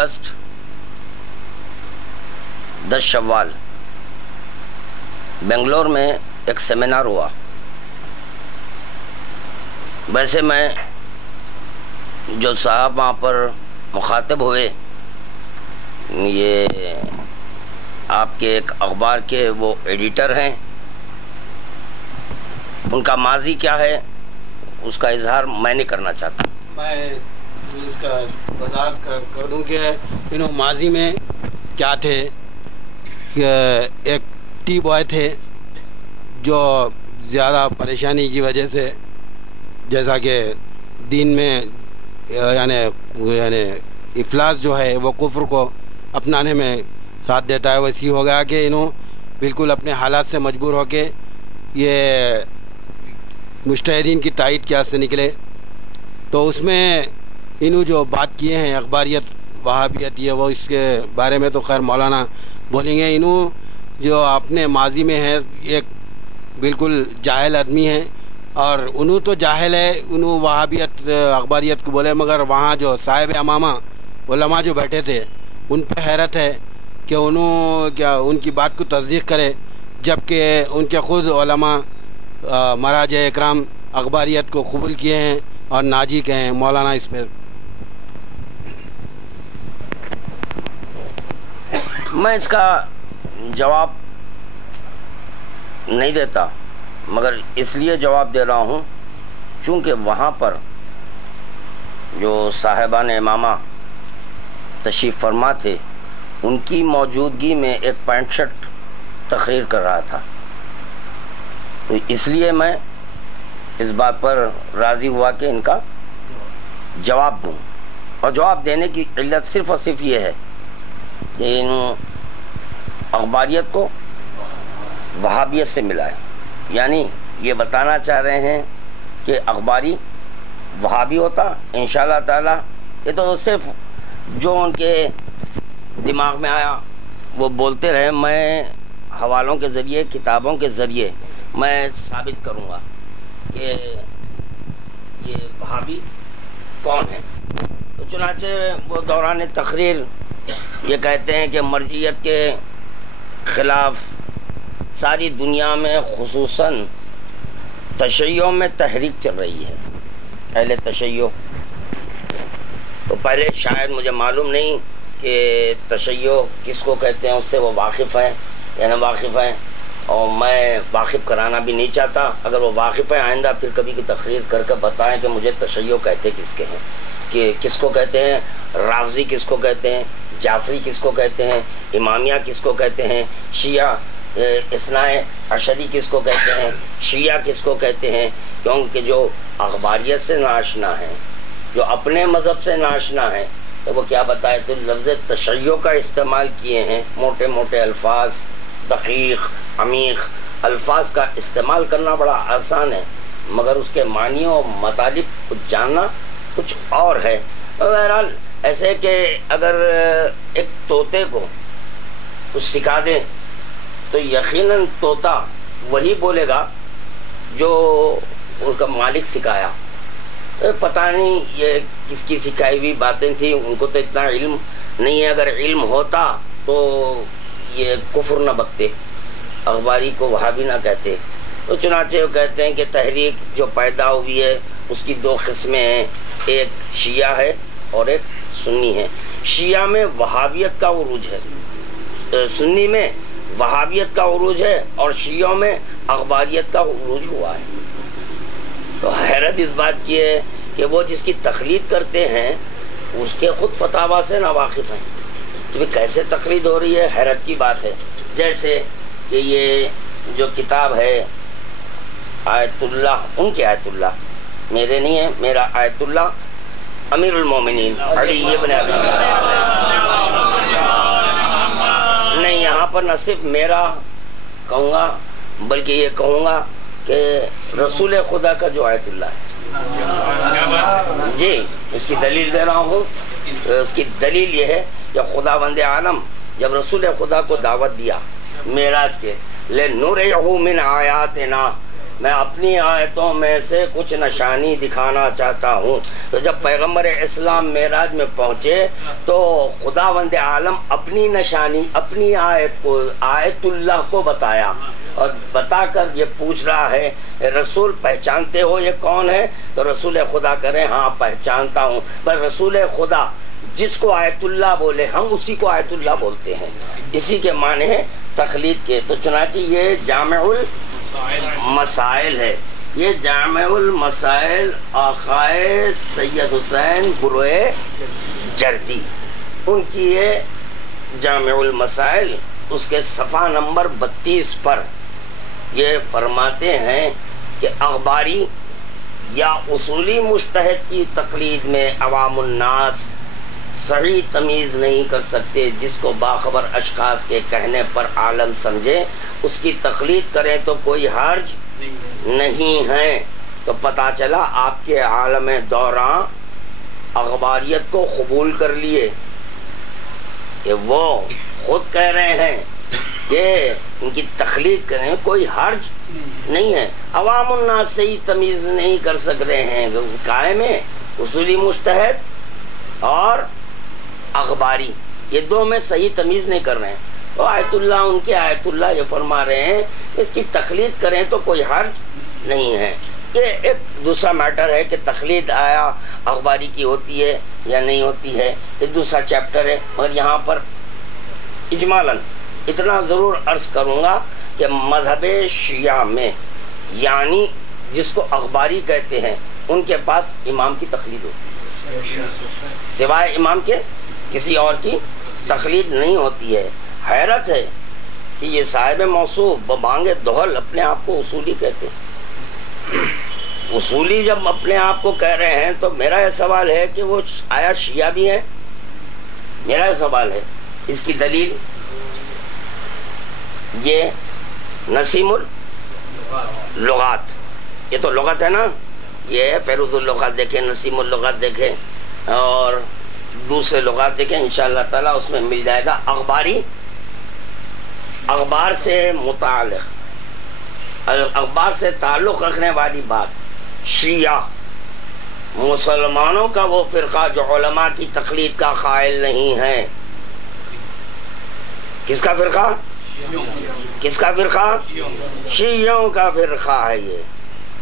اگست 10 شوال بنگلور میں ایک سیمینار ہوا. ویسے میں جو صاحب وہاں پر مخاطب ہوئے یہ آپ کے ایک اخبار کے وہ ایڈیٹر ہیں. ان کا ماضی کیا ہے اس کا اظہار میں نہیں کرنا چاہتا. میں اس کا وضاحت کر دوں کہ ماضی میں کیا تھے. ایک ٹی بوائے تھے جو زیادہ پریشانی کی وجہ سے جیسا کہ دین میں یعنی افلاس جو ہے وہ کفر کو اپنانے میں ساتھ دیتا ہے. ویسی ہو گیا کہ بالکل اپنے حالات سے مجبور ہو کے یہ مجتہدین کی تائید کے سے نکلے. تو اس میں جو بات کیے ہیں اخباریت وہابیت یہ وہ اس کے بارے میں تو خیر مولانا بولیں گے. جو اپنے ماضی میں ہے ایک بالکل جاہل آدمی ہے اور تو جاہل ہے. وہابیت اخباریت کو بولے مگر وہاں جو صاحب امامہ علماء جو بیٹھے تھے ان پہ حیرت ہے کہ کیا ان کی بات کو تصدیق کرے جبکہ ان کے خود علماء مراجع اکرام اخباریت کو قبول کیے ہیں اور ناجی کے ہیں. مولانا اس پہ میں اس کا جواب نہیں دیتا مگر اس لیے جواب دے رہا ہوں چونکہ وہاں پر جو صاحبان امامہ تشریف فرما تھے ان کی موجودگی میں ایک پینٹ شرٹ تقریر کر رہا تھا. تو اس لیے میں اس بات پر راضی ہوا کہ ان کا جواب دوں. اور جواب دینے کی علت صرف اور صرف یہ ہے کہ ان اخباریت کو وہابیت سے ملائے. یعنی یہ بتانا چاہ رہے ہیں کہ اخباری وہابی ہوتا انشاءاللہ تعالی. یہ تو صرف جو ان کے دماغ میں آیا وہ بولتے رہے. میں حوالوں کے ذریعے کتابوں کے ذریعے میں ثابت کروں گا کہ یہ وہابی کون ہے. تو چنانچہ وہ دوران تقریر یہ کہتے ہیں کہ مرجعیت کے خلاف ساری دنیا میں خصوصاً تشیع میں تحریک چل رہی ہے. اہل تشیع تو پہلے شاید مجھے معلوم نہیں کہ تشیع کس کو کہتے ہیں, اس سے وہ واقف ہیں یا نہ واقف ہیں, اور میں واقف کرانا بھی نہیں چاہتا. اگر وہ واقف ہیں آئندہ پھر کبھی کی تقریر کر کے بتائیں کہ مجھے تشیع کہتے کس کے ہیں, کہ کس کو کہتے ہیں, رافضی کس کو کہتے ہیں, جعفری کس کو کہتے ہیں, امامیہ کس کو کہتے ہیں, شیعہ اثنائے عشری کس کو کہتے ہیں, شیعہ کس کو کہتے ہیں. کیونکہ جو اخباریت سے ناشنا ہیں, جو اپنے مذہب سے ناشنا ہیں, تو وہ کیا بتائے تو لفظ تشیع کا استعمال کیے ہیں. موٹے موٹے الفاظ, دقیق عمیق الفاظ کا استعمال کرنا بڑا آسان ہے مگر اس کے معنی و مطالب کو جاننا کچھ اور ہے. بہرحال ایسے کہ اگر ایک طوطے کو کچھ سکھا دیں تو یقیناً طوطا وہی بولے گا جو ان کا مالک سکھایا. پتہ نہیں یہ کس کی سکھائی ہوئی باتیں تھیں, ان کو تو اتنا علم نہیں ہے. اگر علم ہوتا تو یہ کفر نہ بکتے, اخباری کو وہابی نہ کہتے. تو چنانچہ وہ کہتے ہیں کہ تحریک جو پیدا ہوئی ہے اس کی دو قسمیں ہیں, ایک شیعہ ہے اور ایک سنی ہے. شیعہ میں وہابیت کا عروج ہے, سنی میں وہابیت کا عروج ہے, اور شیعوں میں اخباریت کا عروج ہوا ہے. تو حیرت اس بات کی ہے کہ وہ جس کی تقلید کرتے ہیں اس کے خود فتاوا سے ناواقف ہیں. تو کیسے تقلید ہو رہی ہے, حیرت کی بات ہے. جیسے کہ یہ جو کتاب ہے آیت اللہ, ان کی آیت اللہ, میرے نہیں ہے, میرا آیت اللہ امیر المومنین علی ابن ابی نہیں, یہاں پر نہ صرف میرا کہوں گا بلکہ یہ کہوں گا کہ رسول خدا کا جو آیت اللہ ہے. جی اس کی دلیل دے رہا ہوں. اس کی دلیل یہ ہے کہ خداوند عالم جب رسول خدا کو دعوت دیا معراج کے لِنُرِيَهُ مِنْ آیاتنا, میں اپنی آیتوں میں سے کچھ نشانی دکھانا چاہتا ہوں. تو جب پیغمبر اسلام معراج میں پہنچے تو خداوند عالم اپنی نشانی، اپنی آیت کو، آیت اللہ کو بتایا، اور بتا کر یہ پوچھ رہا ہے رسول پہچانتے ہو یہ کون ہے؟ تو رسول خدا کریں ہاں پہچانتا ہوں. پر رسول خدا جس کو آیت اللہ بولے ہم اسی کو آیت اللہ بولتے ہیں. اسی کے معنی ہے تخلیق کے. تو چنانچہ یہ جامع المسائل ہے. یہ جامع المسائل آقائے سید حسین بروئے جردی، ان کی یہ جامع المسائل، اس کے صفحہ نمبر 32 پر یہ فرماتے ہیں کہ اخباری یا اصولی مجتہد کی تقلید میں عوام الناس صحیح تمیز نہیں کر سکتے. جس کو باخبر اشخاص کے کہنے پر عالم سمجھے اس کی تقلید کریں تو کوئی حرج نہیں ہے. تو پتہ چلا آپ کے عالم دوران اخباریت کو قبول کر لیے کہ وہ خود کہہ رہے ہیں کہ ان کی تخلیق کریں کوئی حرج نہیں ہے. عوام الناس سے ہی تمیز نہیں کر سک رہے ہیں. قائم ہے اصولی مجتہد اور اخباری، یہ دو میں صحیح تمیز نہیں کر رہے ہیں. تو آیت اللہ، ان کے آیت اللہ یہ فرما رہے ہیں اس کی تخلیق کریں تو کوئی حرج نہیں ہے. یہ ایک دوسرا میٹر ہے کہ تخلیق آیا اخباری کی ہوتی ہے یا نہیں ہوتی ہے، یہ دوسرا چیپٹر ہے. مگر یہاں پر اجمالاً اتنا ضرور عرض کروں گا کہ مذہب شیعہ میں، یعنی جس کو اخباری کہتے ہیں، ان کے پاس امام کی تقلید ہوتی ہے، سوائے امام کے کسی اور کی تقلید نہیں ہوتی ہے. حیرت ہے کہ یہ صاحب موصوف بانگ دہل اپنے آپ کو اصولی کہتے ہیں. اصولی جب اپنے آپ کو کہہ رہے ہیں تو میرا یہ سوال ہے کہ وہ آیا شیعہ بھی ہیں؟ میرا یہ سوال ہے. اس کی دلیل یہ نسیم اللغات، یہ تو لغت ہے نا، یہ فیروز اللغات دیکھیں، نسیم اللغات دیکھیں اور دوسرے لغات دیکھیں، انشاءاللہ تعالیٰ اس میں مل جائے گا. اخباری، اخبار سے متعلق، اخبار سے تعلق رکھنے والی بات. شیعہ مسلمانوں کا وہ فرقہ جو علماء کی تقلید کا قائل نہیں ہے. کس کا فرقہ؟ کس کا فرقہ؟ شیعوں کا فرقہ ہے.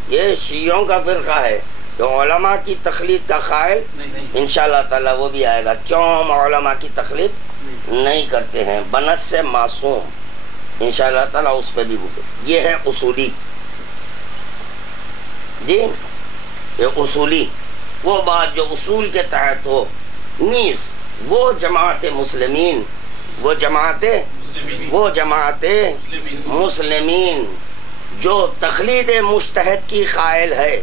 یہ شیعوں کا فرقہ ہے جو علماء کی تقلید کا قائل. انشاءاللہ تعالیٰ وہ بھی آئے گا کیوں ہم علماء کی تقلید نہیں کرتے ہیں، بنت سے معصوم. انشاءاللہ تعالیٰ اس پہ بھی یہ ہے اصولی. جی یہ اصولی وہ بات جو اصول کے تحت ہو. نیز وہ جماعت مسلمین، وہ جماعت مسلمین جو تقلید مجتہد کی قائل ہے.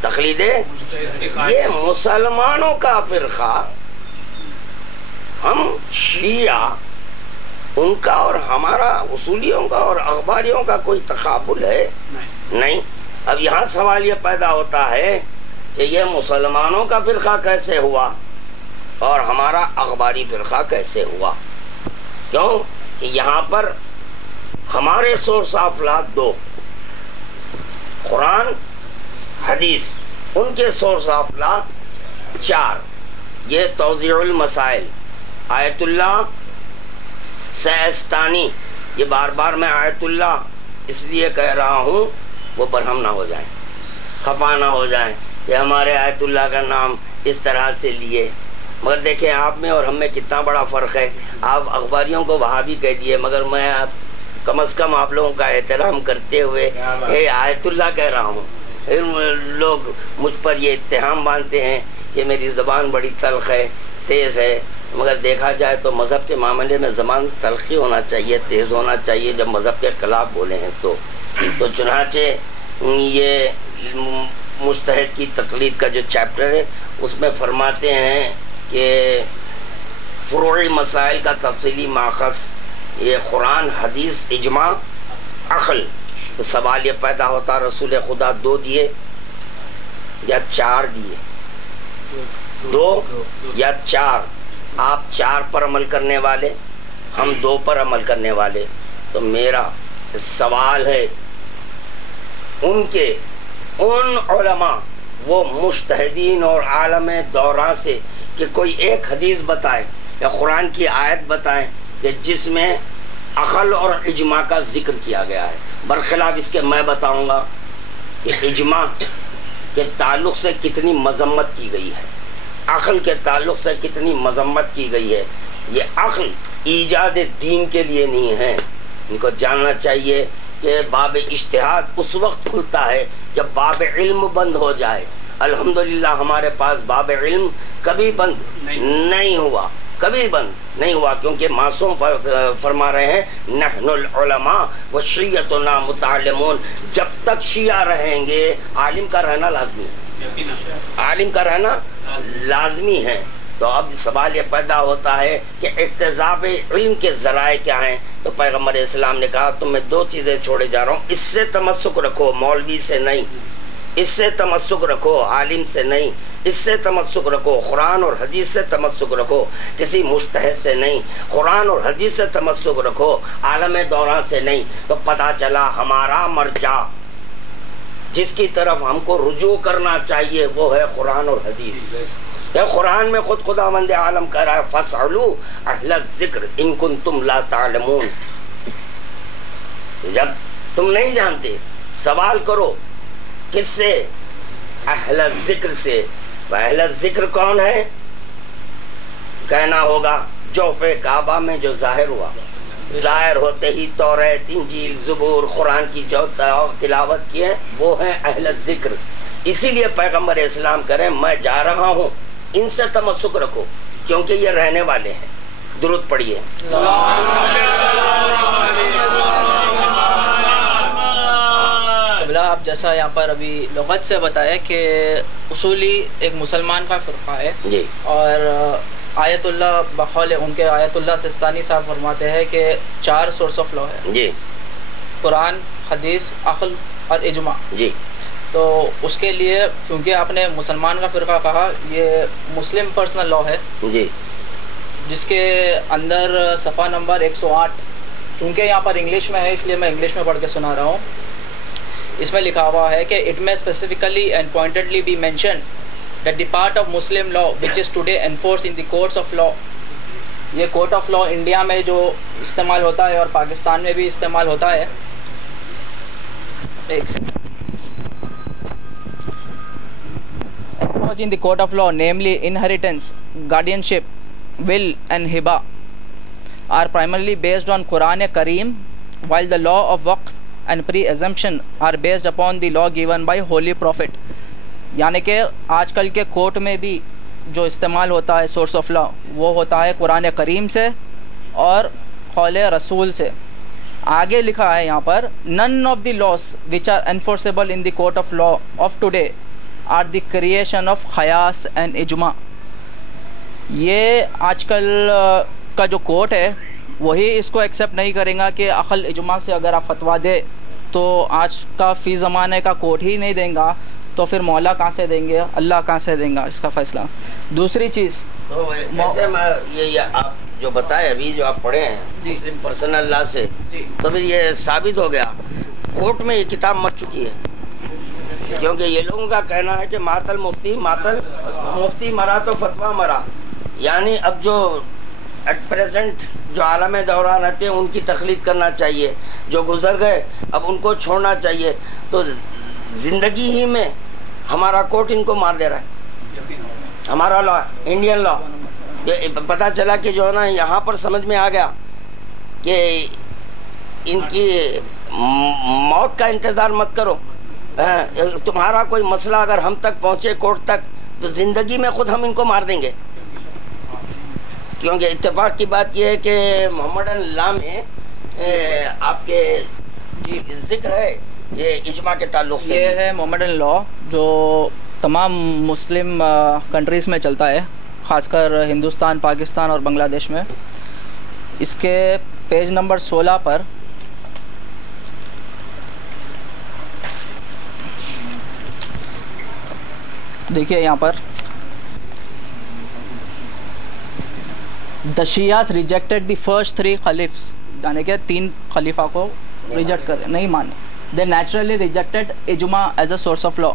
تقلید یہ مسلمانوں کا فرقہ، ہم شیعہ، ان کا اور ہمارا اصولیوں کا اور اخباریوں کا کوئی تقابل ہے نہیں. اب یہاں سوال یہ پیدا ہوتا ہے کہ یہ مسلمانوں کا فرقہ کیسے ہوا اور ہمارا اخباری فرقہ کیسے ہوا؟ کیوں کہ یہاں پر ہمارے سورس آف لا دو، قرآن حدیث، ان کے سورس آف لا 4. یہ توضیح المسائل، آیت اللہ سیستانی. یہ بار بار میں آیت اللہ اس لیے کہہ رہا ہوں وہ برہم نہ ہو جائیں، خفا نہ ہو جائیں کہ ہمارے آیت اللہ کا نام اس طرح سے لیے. مگر دیکھیں آپ میں اور ہم میں کتنا بڑا فرق ہے. آپ اخباریوں کو وہاں بھی کہہ دیے، مگر میں کم از کم آپ لوگوں کا احترام کرتے ہوئے آیت اللہ کہہ رہا ہوں. پھر لوگ مجھ پر یہ اتہام باندھتے ہیں کہ میری زبان بڑی تلخ ہے، تیز ہے. مگر دیکھا جائے تو مذہب کے معاملے میں زبان تلخی ہونا چاہیے، تیز ہونا چاہیے جب مذہب کے خلاف بولے ہیں تو. چنانچہ یہ مجتہد کی تقلید کا جو چیپٹر ہے اس میں فرماتے ہیں کہ فروعی مسائل کا تفصیلی ماخذ یہ قرآن، حدیث، اجماع، عقل. تو سوال یہ پیدا ہوتا رسول خدا 2 دیے یا 4 دیے؟ 2 یا 4؟ آپ 4 پر عمل کرنے والے، ہم 2 پر عمل کرنے والے. تو میرا سوال ہے ان کے ان علماء وہ مجتہدین اور عالم دوران سے کہ کوئی ایک حدیث بتائے یا قرآن کی آیت بتائیں کہ جس میں عقل اور اجماع کا ذکر کیا گیا ہے. برخلاف اس کے میں بتاؤں گا کہ اجماع کے تعلق سے کتنی مذمت کی گئی ہے, عقل کے تعلق سے کتنی مذمت کی گئی ہے. یہ عقل ایجاد دین کے لیے نہیں ہے. ان کو جاننا چاہیے کہ باب اجتہاد اس وقت کھلتا ہے جب باب علم بند ہو جائے. الحمدللہ ہمارے پاس باب علم کبھی بند نہیں ہوا, کبھی بند نہیں ہوا, کیونکہ معصوم فرما رہے ہیں نحن العلماء وشیعتنا متعلمون. جب تک شیعہ رہیں گے عالم کا رہنا لازمی ہے, عالم کا رہنا لازمی ہے. تو اب سوال یہ پیدا ہوتا ہے کہ اکتساب علم کے ذرائع کیا ہیں. تو پیغمبر اسلام نے کہا تم میں دو چیزیں چھوڑے جا رہا ہوں, اس سے تمسک رکھو, مولوی سے نہیں, اس سے تمسک رکھو, عالم سے نہیں, اس سے تمسک رکھو, قرآن اور حدیث سے تمسک رکھو, کسی مجتہد سے نہیں, قرآن اور حدیث سے تمسک رکھو, عالم دوران سے نہیں. تو پتہ چلا ہمارا مرجع جس کی طرف ہم کو رجوع کرنا چاہیے وہ ہے قرآن اور حدیث. یہ قرآن میں خود خداوند عالم کہہ رہا ہے فاسألوا اہل الذکر ان کنتم لا تعلمون. جب تم نہیں جانتے سوال کرو, کس سے؟ اہل الذکر سے. اہل الذکر کون ہے؟ کہنا ہوگا جوف کعبہ میں جو ظاہر ہوا, ظاہر ہوتے ہی توریت انجیل زبور قرآن کی جو تلاوت کی ہے وہ ہیں اہل الذکر. اسی لیے پیغمبر اسلام کریں میں جا رہا ہوں, ان سے تمسک رکھو کیونکہ یہ رہنے والے ہیں. درود پڑھیے. آپ جیسا یہاں پر ابھی لغت سے بتایا کہ اصولی ایک مسلمان کا فرقہ ہے جی, اور آیت اللہ بقول ان کے آیت اللہ سستانی صاحب فرماتے ہیں کہ 4 سورس آف لا ہے جی, قرآن, حدیث, عقل اور اجماع جی. تو اس کے لیے کیونکہ آپ نے مسلمان کا فرقہ کہا, یہ مسلم پرسنل لا ہے جی, جس کے اندر صفحہ نمبر 108, چونکہ یہاں پر انگلش میں ہے اس لیے میں انگلش میں پڑھ کے سنا رہا ہوں. اس میں لکھا ہوا ہے کہ اٹ میں specifically and pointedly be mention that the part of Muslim law which is today enforce in the courts of law. یہ کورٹ آف لا انڈیا میں جو استعمال ہوتا ہے اور پاکستان میں بھی استعمال ہوتا ہے. ایک second. in the court of law, namely inheritance, guardianship, will and hiba, are primarily based on Quran Kareem, while the law of waqf and pre-assumption are based upon the law given by Holy Prophet. یعنی کہ آج کل کے court میں بھی جو استعمال ہوتا ہے سورس آف لا وہ ہوتا ہے قرآن کریم سے اور قول رسول سے. آگے لکھا ہے یہاں پر none of the laws which are enforceable in the court of law of today are the creation of قیاس and اجماع. یہ آج کل کا جو کورٹ ہے وہی اس کو ایکسیپٹ نہیں کرے گا کہ عقل اجماع سے اگر آپ فتویٰ دے تو آج کا فی زمانے کا کورٹ ہی نہیں دیں گا, تو پھر مولا کہاں سے دیں گے, اللہ کہاں سے دیں گا اس کا فیصلہ. دوسری چیز یہ آپ جو بتائے ابھی جو آپ پڑھے ہیں مسلم پرسنل لا سے, تو پھر یہ ثابت ہو گیا کورٹ میں یہ کتاب مر چکی ہے, کیونکہ یہ لوگوں کا کہنا ہے کہ ماتل مفتی مرا تو فتویٰ مرا. یعنی اب جو ایٹ پریزنٹ جو عالم دوران رہتے ہیں ان کی تقلید کرنا چاہیے, جو گزر گئے اب ان کو چھوڑنا چاہیے. تو زندگی ہی میں ہمارا کورٹ ان کو مار دے رہا ہے, ہمارا لا انڈین لا. پتہ چلا کہ جو ہے نا یہاں پر سمجھ میں آ گیا کہ ان کی موت کا انتظار مت کرو, تمہارا کوئی مسئلہ اگر ہم تک پہنچے کورٹ تک تو زندگی میں خود ہم ان کو مار دیں گے. کیونکہ اتفاق کی بات یہ ہے کہ محمد اللہ میں آپ کے ذکر ہے یہ اجماع کے تعلق سے. یہ ہے محمد لا جو تمام مسلم کنٹریز میں چلتا ہے, خاص کر ہندوستان, پاکستان اور بنگلہ دیش میں. اس کے پیج نمبر 16 پر دیکھیے یہاں پر the Shias rejected the first 3 caliphs, یعنی کہ 3 خلیفہ کو ریجیکٹ کرے, نہیں مانے. they naturally rejected ijma as a source of law.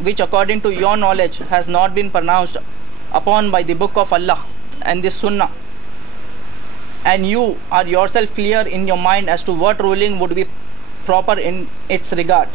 which according to your knowledge has not been pronounced upon by the book of Allah and the Sunnah, and you are yourself clear in your mind as to what ruling would be proper in its regard.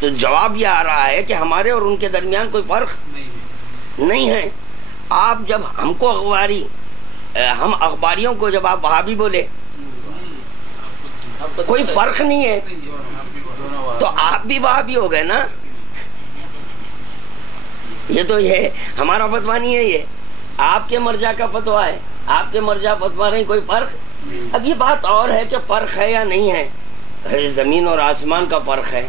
تو جواب یہ آ رہا ہے کہ ہمارے اور ان کے درمیان کوئی فرق نہیں ہے. آپ جب ہم کو ہم اخباریوں کو جب آپ وہابی بولے کوئی فرق نہیں ہے تو آپ بھی وہابی ہو گئے نا. یہ تو یہ ہمارا فتویٰ نہیں ہے, یہ آپ کے مرجع کا فتویٰ ہے. آپ کے مرجع فتویٰ نہیں, کوئی فرق. اب یہ بات اور ہے کہ فرق ہے یا نہیں ہے, زمین اور آسمان کا فرق ہے.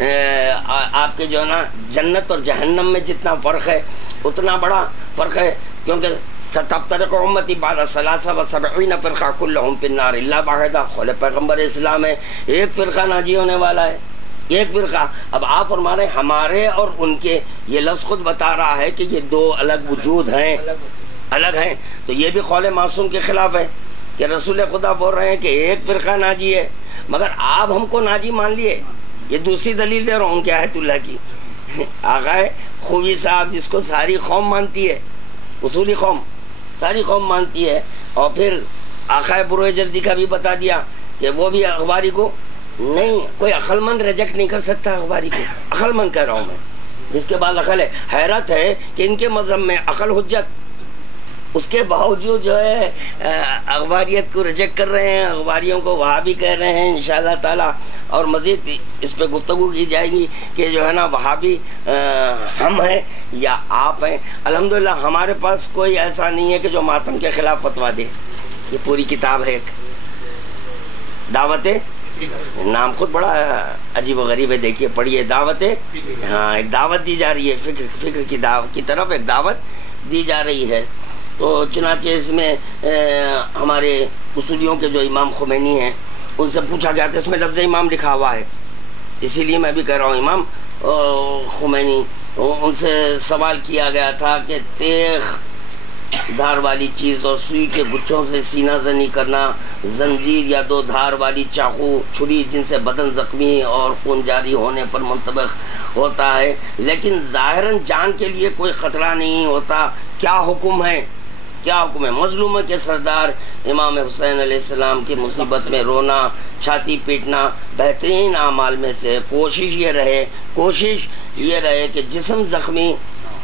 آپ کے جو ہے نا جنت اور جہنم میں جتنا فرق ہے اتنا بڑا فرق ہے, کیونکہ ستفترق امتی بعد 73 فرقہ کلہم فی النار الا واحدہ. قول پیغمبر اسلام ہے ایک فرقہ ناجی ہونے والا ہے, ایک فرقہ. اب آپ فرما رہے ہیں ہمارے اور ان کے, یہ لفظ خود بتا رہا ہے کہ یہ دو الگ وجود ہیں, الگ ہیں. تو یہ بھی قول معصوم کے خلاف ہے کہ رسول خدا بول رہے ہیں کہ ایک فرقہ ناجی ہے, مگر آپ ہم کو ناجی مان لیے. یہ دوسری دلیل دے رہا ہوں کہ آیت اللہ کی. آقا خوبی صاحب جس کو ساری قوم مانتی ہے, اصولی قوم ساری قوم مانتی ہے, اور پھر آقا بروئے جردی کا بھی بتا دیا کہ وہ بھی اخباری کو نہیں, کوئی عقل مند ریجیکٹ نہیں کر سکتا اخباری کو. عقل مند کہہ رہا ہوں میں, جس کے بعد عقل ہے. حیرت ہے کہ ان کے مذہب میں عقل حجت, اس کے باوجود جو ہے اخباریت کو ریجیکٹ کر رہے ہیں, اخباریوں کو وہابی کہہ رہے ہیں انشاءاللہ تعالی. اور مزید اس پہ گفتگو کی جائے گی کہ جو ہے نا وہابی ہم ہیں یا آپ ہیں. الحمدللہ ہمارے پاس کوئی ایسا نہیں ہے کہ جو ماتم کے خلاف فتویٰ دے. یہ پوری کتاب ہے ایک دعوت, نام خود بڑا عجیب و غریب ہے, دیکھیے پڑھیے. دعوت, ہاں ایک دعوت دی جا رہی ہے, فکر کی دعوت کی طرف ایک دعوت دی جا رہی ہے. تو چنانچہ اس میں ہمارے اصولیوں کے جو امام خمینی ہیں ان سے پوچھا گیا تھا, اس میں لفظ امام لکھا ہوا ہے, اسی لیے میں بھی کہہ رہا ہوں امام خمینی. ان سے سوال کیا گیا تھا کہ تیغ دھار والی چیز اور سوئی کے گچھوں سے سینہ زنی کرنا, زنجیر یا دو دھار والی چاقو چھری جن سے بدن زخمی اور خون جاری ہونے پر منطبق ہوتا ہے لیکن ظاہراً جان کے لیے کوئی خطرہ نہیں ہوتا, کیا حکم ہے؟ کیا حکم ہے؟ مظلوموں کے سردار امام حسین علیہ السلام کی مصیبت میں رونا, چھاتی پیٹنا بہترین اعمال میں سے. کوشش یہ رہے کہ جسم زخمی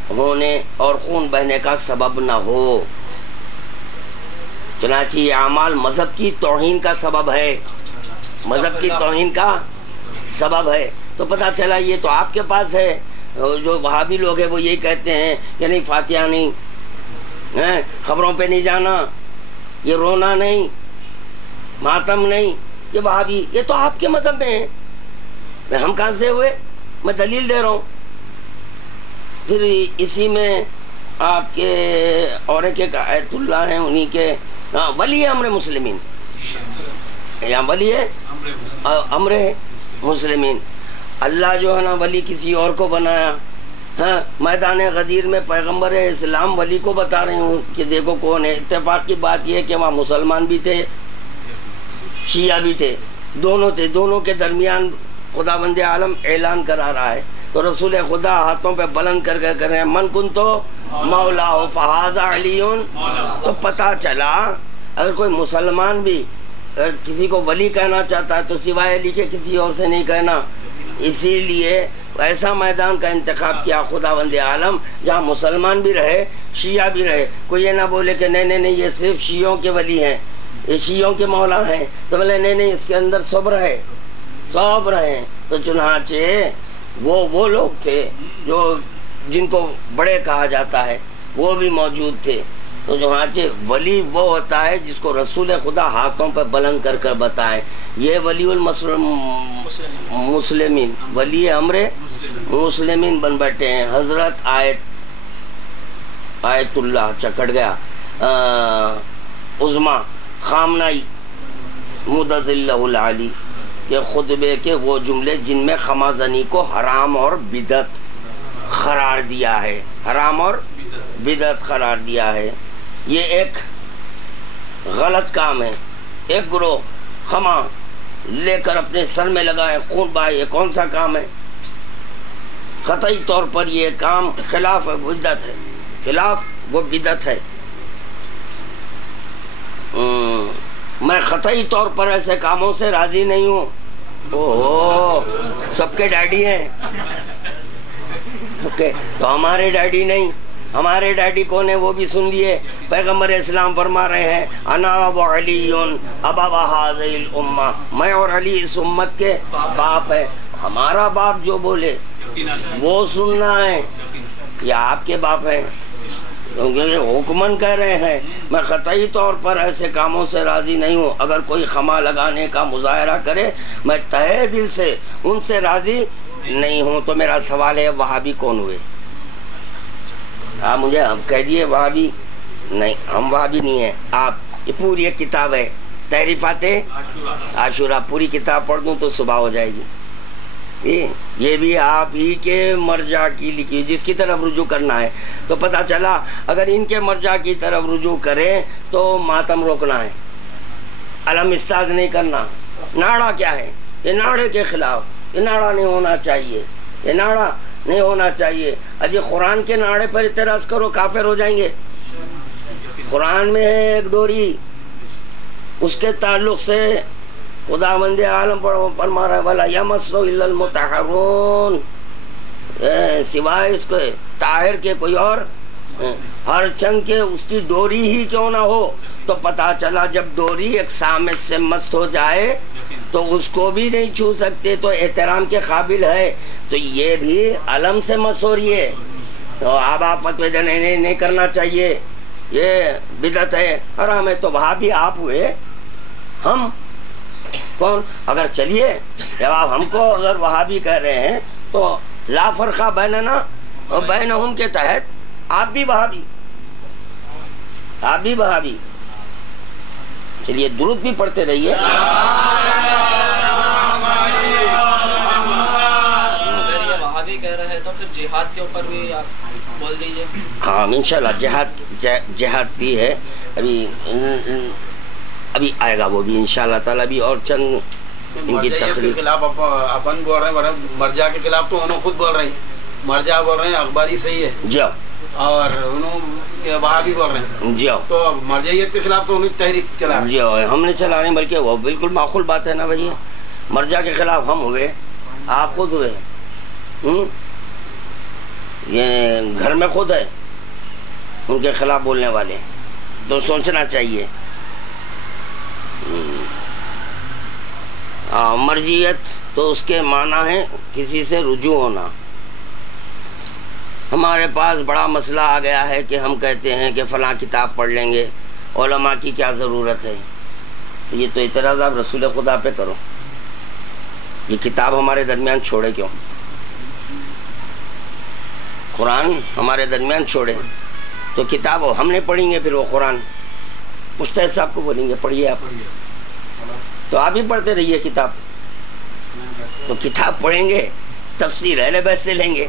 ہونے اور خون بہنے کا سبب نہ ہو. چنانچہ یہ اعمال مذہب کی توہین کا سبب ہے, مذہب کی توہین کا سبب ہے. تو پتہ چلا یہ تو آپ کے پاس ہے. جو وہابی لوگ ہیں وہ یہی کہتے ہیں کہ نہیں فاتحہ نہیں, خبروں پہ نہیں جانا, یہ رونا نہیں, ماتم نہیں, یہ وہابی. یہ تو آپ کے مذہب میں ہے, ہم کہاں سے ہوئے؟ میں دلیل دے رہا ہوں. پھر اسی میں آپ کے اور ایک آیت اللہ ہیں, انہی کے ولی امر مسلمین, یا ولی ہے امر مسلمین. اللہ جو ہے نا ولی کسی اور کو بنایا. ہاں میدان غدیر میں پیغمبر اسلام ولی کو بتا رہے ہوں کہ دیکھو کون ہے. اتفاق کی بات یہ ہے کہ وہاں مسلمان بھی تھے, شیعہ بھی تھے, دونوں تھے. دونوں کے درمیان خداوند عالم اعلان کرا رہا ہے. تو رسول خدا ہاتھوں پہ بلند کر کے کر رہے ہیں من کن تو مولا فہذا علی. تو پتہ چلا اگر کوئی مسلمان بھی کسی کو ولی کہنا چاہتا ہے تو سوائے علی کے کسی اور سے نہیں کہنا. اسی لیے ایسا میدان کا انتخاب کیا خداوند عالم جہاں مسلمان بھی رہے, شیعہ بھی رہے. کوئی یہ نہ بولے کہ نہیں یہ صرف شیعوں کے ولی ہیں, یہ شیعوں کے مولا ہیں. تو بولے نہیں اس کے اندر صبر ہے, صبر ہیں. تو چنانچہ وہ لوگ تھے جو جن کو بڑے کہا جاتا ہے وہ بھی موجود تھے. تو چنانچہ ولی وہ ہوتا ہے جس کو رسول خدا ہاتھوں پہ بلند کر کر بتائیں. یہ ولی مسلمین, ولی امر مسلمین بن بیٹھے ہیں. حضرت آیت اللہ چکڑ گیا عظما خامنائی مدظ اللہ العالی کے خطبے کے وہ جملے جن میں خمازنی کو حرام اور بدعت قرار دیا ہے, حرام اور بدعت قرار دیا ہے. یہ ایک غلط کام ہے. ایک گروہ خما لے کر اپنے سر میں لگائے خون بہائے, یہ کون سا کام ہے؟ قطعی طور پر یہ کام خلاف بدعت ہے, خلاف وہ بدعت ہے. میں قطعی طور پر ایسے کاموں سے راضی نہیں ہوں. اوہ سب کے ڈیڈی ہیں. اوکے, تو ہمارے ڈیڈی نہیں. ہمارے ڈیڈی کون ہے وہ بھی سن لیے. پیغمبر اسلام فرما رہے ہیں انا و علی ابا هذه الامه, میں اور علی اس امت کے باپ ہے. ہمارا باپ جو بولے وہ سننا ہے, یا آپ کے باپ ہیں؟ کیونکہ حکمن کہہ رہے ہیں. میں قطعی طور پر ایسے کاموں سے راضی نہیں ہوں. اگر کوئی خما لگانے کا مظاہرہ کرے میں تہہ دل سے ان سے راضی نہیں ہوں. تو میرا سوال ہے وہابی کون ہوئے؟ آپ مجھے ہم کہہ دیے وہابی نہیں, ہم وہابی نہیں ہیں. آپ یہ پوری ایک کتاب ہے تحریفات عاشورہ, پوری کتاب پڑھ دوں تو صبح ہو جائے گی. یہ بھی آپ ہی کے مرجع کی لکھی, جس کی طرف رجوع کرنا ہے. تو پتہ چلا اگر ان کے مرجع کی طرف رجوع کریں تو ماتم روکنا ہے, علم استاد نہیں کرنا. ناڑا کیا ہے؟ یہ ناڑے کے خلاف, یہ ناڑا نہیں ہونا چاہیے, یہ ناڑا نہیں ہونا چاہیے. اجی قرآن کے ناڑے پر اعتراض کرو کافر ہو جائیں گے. قرآن میں ہے ایک ڈوری, اس کے تعلق سے خداوند عالم فرما رہا ہے وَلَا يَمَسُّ إِلَّا الْمُطَهَّرُونَ, سوائے اس کو طاہر کے کوئی اور, ہر چنگ کے اس کی ڈوری ہی کیوں نہ ہو. تو پتا چلا جب ڈوری ایک سامت سے مست ہو جائے تو اس کو بھی نہیں چھو سکتے, تو احترام کے قابل ہے. تو یہ بھی علم سے مست ہو رہی ہے. تو آپ فتوی دینے نہیں کرنا چاہیے, یہ بدعت ہے, حرام ہے. تو وہاں بھی آپ ہوئے, ہم کون؟ اگر چلیے جب آپ ہم کو اگر وہابی کہہ رہے ہیں تو لا فرقہ بیننا اور بینہم کے تحت آپ بھی وہابی, آپ بھی وہابی. چلیے درود بھی پڑھتے رہیے. اگر یہ وہابی کہہ رہے ہیں تو پھر جہاد کے اوپر بھی آپ بول دیجئے. ہاں انشاءاللہ جہاد بھی ہے, ابھی آئے گا وہ بھی انشاءاللہ تعالیٰ بھی. اور چند ان کی تقریر کے خلاف اپن بول رہے ہیں, مرجع کے خلاف تو انہوں خود بول رہے ہیں, مرجع بول رہے ہیں اخباری صحیح ہے جی, اور انہوں وہاں بھی بول رہے ہیں جی, تو مرجعیت کے خلاف تو انہوں تحریک چلا جی ہم نے چلا رہے ہیں. بلکہ وہ بالکل معقول بات ہے نا بھائی, مرجع کے خلاف ہم ہوئے, آپ خود ہوئے, یہ گھر میں خود ہے ان کے خلاف بولنے والے. تو سوچنا چاہیے. مرجیت تو اس کے معنی ہے کسی سے رجوع ہونا. ہمارے پاس بڑا مسئلہ آ گیا ہے کہ ہم کہتے ہیں کہ فلاں کتاب پڑھ لیں گے, علماء کی کیا ضرورت ہے. تو یہ تو اعتراض آپ رسول خدا پہ کرو. یہ کتاب ہمارے درمیان چھوڑے کیوں؟ قرآن ہمارے درمیان چھوڑے تو کتاب ہم نے پڑھیں گے, پھر وہ قرآن مجتہد صاحب کو بولیں گے پڑھیے آپ, تو آپ ہی پڑھتے رہیے کتاب. تو کتاب پڑھیں گے, تفسیر اہل بیت سے لیں گے.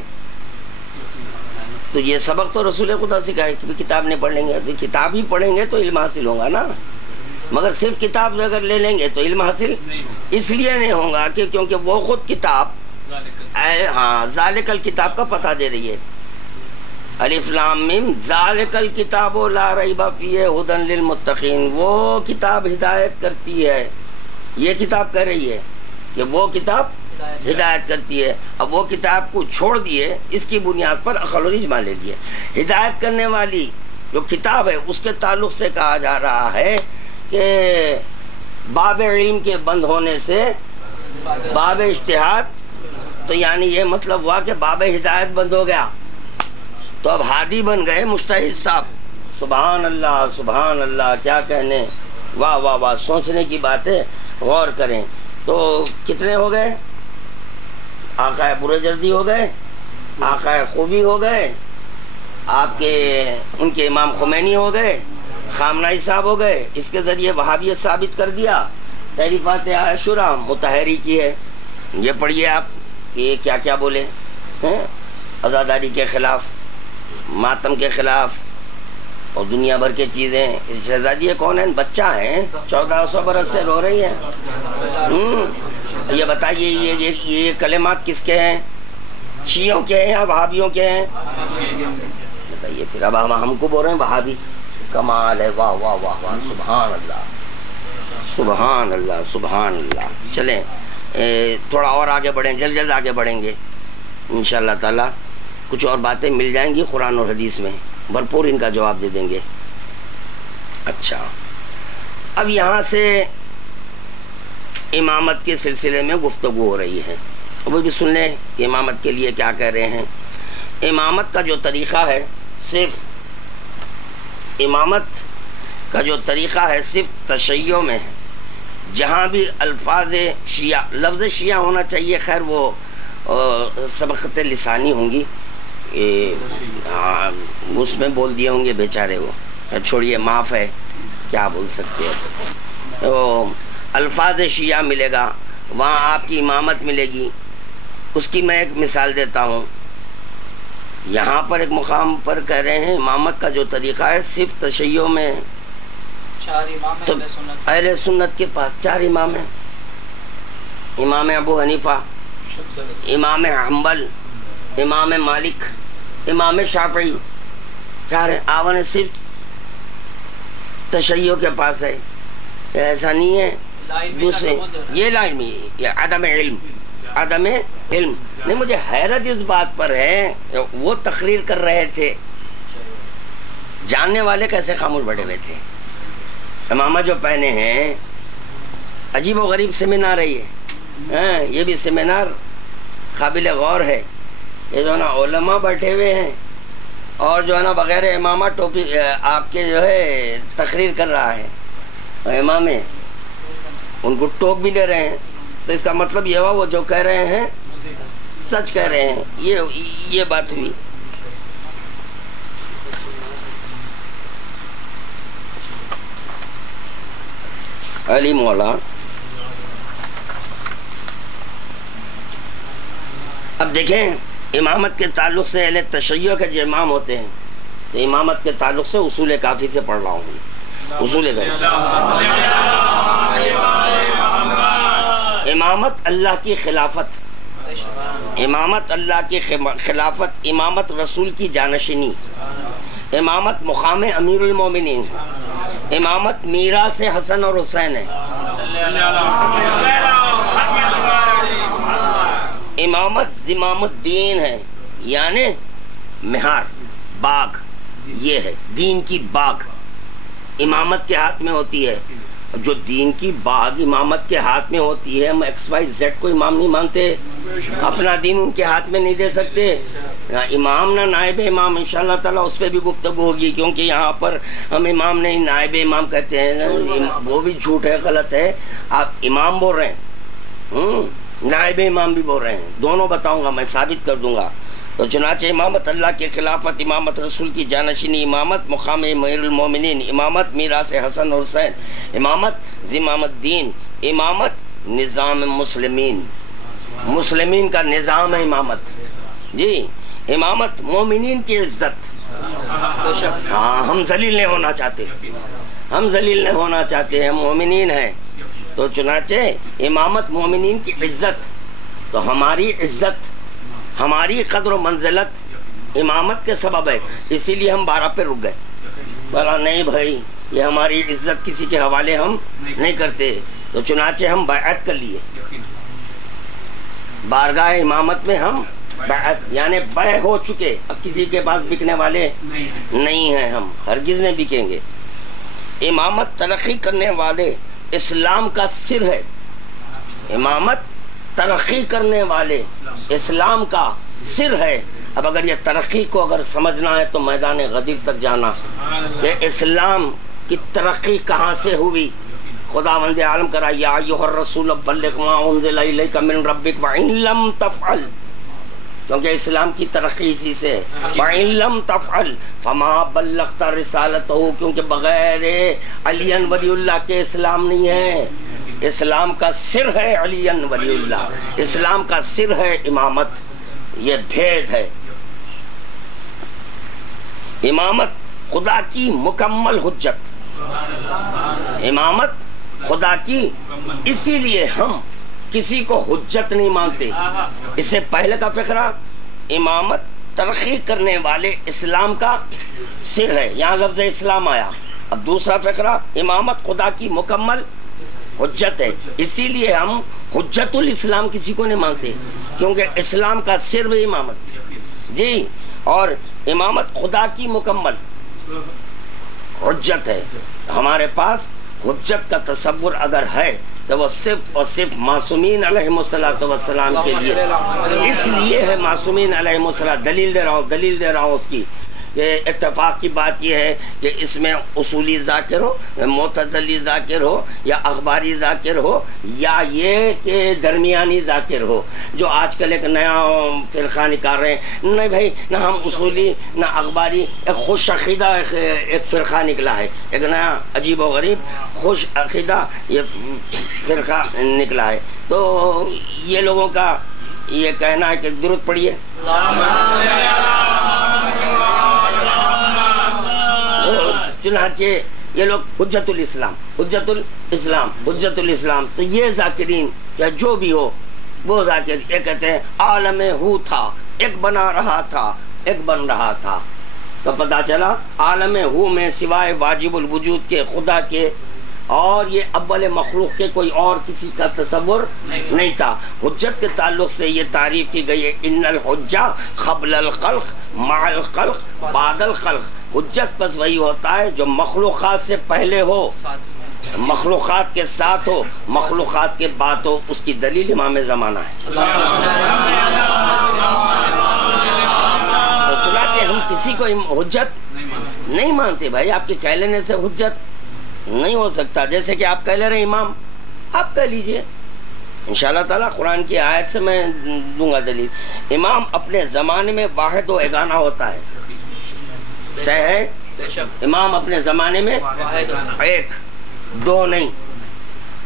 تو یہ سبق تو رسول خدا سکھائے کہ کتاب نہیں پڑھ لیں گے. کتاب ہی پڑھیں گے تو علم حاصل ہوگا نا, مگر صرف کتاب اگر لے لیں گے تو علم حاصل اس لیے نہیں ہوگا کہ کیونکہ وہ خود کتاب, ہاں ذالک الکتاب کا پتہ دے رہی ہے. الف لام میم ذالک الکتاب لا ریب فیہ ھدی للمتقین, وہ کتاب ہدایت کرتی ہے. یہ کتاب کہہ رہی ہے کہ وہ کتاب ہدایت کرتی ہے. اب وہ کتاب کو چھوڑ دیے, اس کی بنیاد پر عقل و اجماع لے لیے. ہدایت کرنے والی جو کتاب ہے اس کے تعلق سے کہا جا رہا ہے کہ باب علم کے بند ہونے سے باب اجتہاد, تو یعنی یہ مطلب ہوا کہ باب ہدایت بند ہو گیا تو اب ہادی بن گئے مجتہد صاحب. سبحان اللہ سبحان اللہ, کیا کہنے, واہ واہ واہ, سوچنے کی باتیں, غور کریں. تو کتنے ہو گئے؟ آقا برجردی ہو گئے, آقا خوبی ہو گئے, آپ کے ان کے امام خمینی ہو گئے, خامنائی صاحب ہو گئے. اس کے ذریعے وہابیت ثابت کر دیا. تحریفات عاشورہ مطہری کی ہے, یہ پڑھیے آپ. یہ کیا کیا بولے ہیں, عزاداری کے خلاف, ماتم کے خلاف, اور دنیا بھر کی چیزیں. شہزادی کون ہیں؟ بچہ ہیں, 1400 برس سے رو رہی ہیں. یہ بتائیے یہ کلمات کس کے ہیں؟ شیعوں کے ہیں یا وہابیوں کے ہیں؟ بتائیے. پھر اب ہم کو بول رہے ہیں وہابی. کمال ہے, واہ واہ واہ واہ, سبحان اللہ سبحان اللہ سبحان اللہ. چلیں تھوڑا اور آگے بڑھیں، جلد جلد آگے بڑھیں گے انشاءاللہ تعالیٰ. کچھ اور باتیں مل جائیں گی قرآن اور حدیث میں، بھرپور ان کا جواب دے دیں گے. اچھا، اب یہاں سے امامت کے سلسلے میں گفتگو ہو رہی ہے. وہ بھی سن لیں کہ امامت کے لیے کیا کہہ رہے ہیں. امامت کا جو طریقہ ہے صرف تشیع میں ہے. جہاں بھی الفاظ شیعہ، لفظ شیعہ ہونا چاہیے، خیر وہ سبقت لسانی ہوں گی، اس میں بول دیے ہوں گے بیچارے، وہ چھوڑیے معاف ہے، کیا بول سکتے ہیں. الفاظ شیعہ ملے گا، وہاں آپ کی امامت ملے گی. اس کی میں ایک مثال دیتا ہوں. یہاں پر ایک مقام پر کہہ رہے ہیں امامت کا جو طریقہ ہے صرف تشیع میں. تو اہل سنت کے پاس 4 امام ہیں. امام ابو حنیفہ، امام حنبل، امام مالک، امام شافعی، 4 ہیں. آون صرف تشیع کے پاس ہے. ایسا نہیں ہے دوسرے، یہ لازمی، یہ عدم علم نہیں. مجھے حیرت اس بات پر ہے، وہ تقریر کر رہے تھے، جاننے والے کیسے خاموش بیٹھے ہوئے تھے. امامہ جو پہنے ہیں عجیب و غریب سیمینار ہے یہ. یہ بھی سیمینار قابل غور ہے. یہ جو ہے نا علماء بیٹھے ہوئے ہیں اور جو ہے نا بغیر امامہ ٹوپی آپ کے جو ہے تقریر کر رہا ہے امام، ان کو ٹوک بھی لے رہے ہیں. تو اس کا مطلب یہ ہوا وہ جو کہہ رہے ہیں سچ کہہ رہے ہیں. یہ بات ہوئی. علی مولا اب دیکھیں امامت کے تعلق سے اہل تشیع کے جو امام ہوتے ہیں، تو امامت کے تعلق سے اصول کافی سے پڑھ رہا ہوں. اصول امامت اللہ کی خلافت، امامت اللہ کی خلافت، امامت رسول کی جانشینی، امامت مقام امیر المومنین، امامت میراث حسن اور حسین ہے، امامت زمام الدین ہے، یعنی مہار باغ، یہ ہے دین کی باغ امامت کے ہاتھ میں ہوتی ہے. جو دین کی باغ امامت کے ہاتھ میں ہوتی ہے، ہم ایکس وائی زیڈ کو امام نہیں مانتے، اپنا دین ان کے ہاتھ میں نہیں دے سکتے. نہ امام نہ نائب امام، انشاءاللہ تعالیٰ اس پہ بھی گفتگو ہوگی، کیونکہ یہاں پر ہم امام نہیں نائب امام کہتے ہیں، وہ بھی جھوٹ ہے، غلط ہے. آپ امام بول رہے ہیں، نائب امام بھی بول رہے ہیں، دونوں بتاؤں گا میں، ثابت کر دوں گا. تو چنانچہ امامت اللہ کی خلافت، امامت رسول کی جانشینی، امامت مقام امیر المومنین، امامت میراث حسن اور حسین، امامت زمام الدین، امامت نظام مسلمین، مسلمین کا نظام ہے امامت. جی امامت مومنین کی عزت. ہاں ہم ذلیل نہیں ہونا چاہتے، ہم ذلیل نہیں ہونا چاہتے، ہم مومنین ہیں. تو چنانچہ امامت مومنین کی عزت، تو ہماری عزت، ہماری قدر و منزلت امامت کے سبب ہے. اسی لیے ہم 12 پہ رک گئے. بولا نہیں بھائی یہ ہماری عزت کسی کے حوالے ہم نہیں کرتے. تو چنانچہ ہم بیعت کر لیے، بارگاہ امامت میں ہم بیعت، یعنی بیع ہو چکے، اب کسی کے پاس بکنے والے نہیں ہیں، ہم ہرگز نہیں بکیں گے. امامت ترقی کرنے والے اسلام کا سر ہے. امامت ترقی کرنے والے اسلام کا سر ہے. اب اگر یہ ترقی کو اگر سمجھنا ہے تو میدان غدیر تک جانا کہ اسلام کی ترقی کہاں سے ہوئی. خداوند عالم کرا یا ایھا الرسول بلغ ما انزل الیک من ربک وان لم تفعل، کیونکہ اسلام کی ترقی اسی سے ہے. وان لم تفعل فما بلغت رسالتہ، کیونکہ بغیر علی ولی اللہ کے اسلام نہیں ہے. اسلام کا سر ہے علی ولی اللہ، اسلام کا سر ہے امامت. یہ بھید ہے. امامت خدا کی مکمل حجت، امامت خدا کی، اسی لیے ہم کسی کو حجت نہیں مانتے. اس سے پہلے کا فقرہ امامت ترقی کرنے والے اسلام کا سر ہے، یہاں لفظ اسلام آیا. اب دوسرا فقرہ امامت خدا کی مکمل حجت ہے، اسی لیے ہم حجت الاسلام کسی کو نہیں مانتے، کیونکہ اسلام کا صرف امامت جی، اور امامت خدا کی مکمل حجت ہے. ہمارے پاس حجت کا تصور اگر ہے تو وہ صرف اور صرف معصومین علیہم الصلوۃ والسلام کے لیے. اس لیے ہے معصومین علیہم السلام. دلیل دے رہا ہوں اس کی. اتفاق کی بات یہ ہے کہ اس میں اصولی ذاکر ہو، معتزلی ذاکر ہو، یا اخباری ذاکر ہو، یا یہ کہ درمیانی ذاکر ہو، جو آج کل ایک نیا فرقہ نکال رہے ہیں. نہیں بھائی، نہ ہم اصولی نہ اخباری، ایک خوش عقیدہ ایک فرقہ نکلا ہے، ایک نیا عجیب و غریب خوش عقیدہ یہ فرقہ نکلا ہے. تو یہ لوگوں کا یہ کہنا ہے کہ درود پڑھیے. چنانچہ یہ لوگ حجت الاسلام. تو یہ ذاکرین یا جو بھی ہو، وہ ذاکر یہ کہتے ہیں عالم ہو تھا، ایک بن رہا تھا. تو پتا چلا عالم ہو میں سوائے واجب الوجود کے، خدا کے، اور یہ اول مخلوق کے کوئی اور کسی کا تصور نہیں تھا. حجت کے تعلق سے یہ تعریف کی گئی ہے، ان الحجہ قبل الخلق مع الخلق بعد الخلق. حجت بس وہی ہوتا ہے جو مخلوقات سے پہلے ہو، مخلوقات کے ساتھ ہو، مخلوقات کے بعد ہو. اس کی دلیل امام زمانہ ہے. تو چنانچہ ہم کسی کو حجت نہیں مانتے بھائی. آپ کے کہہ لینے سے حجت نہیں ہو سکتا. جیسے کہ آپ کہہ لے رہے امام، آپ کہہ لیجئے، انشاءاللہ تعالیٰ قرآن کی آیت سے میں دوں گا دلیل. امام اپنے زمانے میں واحد و یگانہ ہوتا ہے. طے ہے امام اپنے زمانے میں ایک دو نہیں.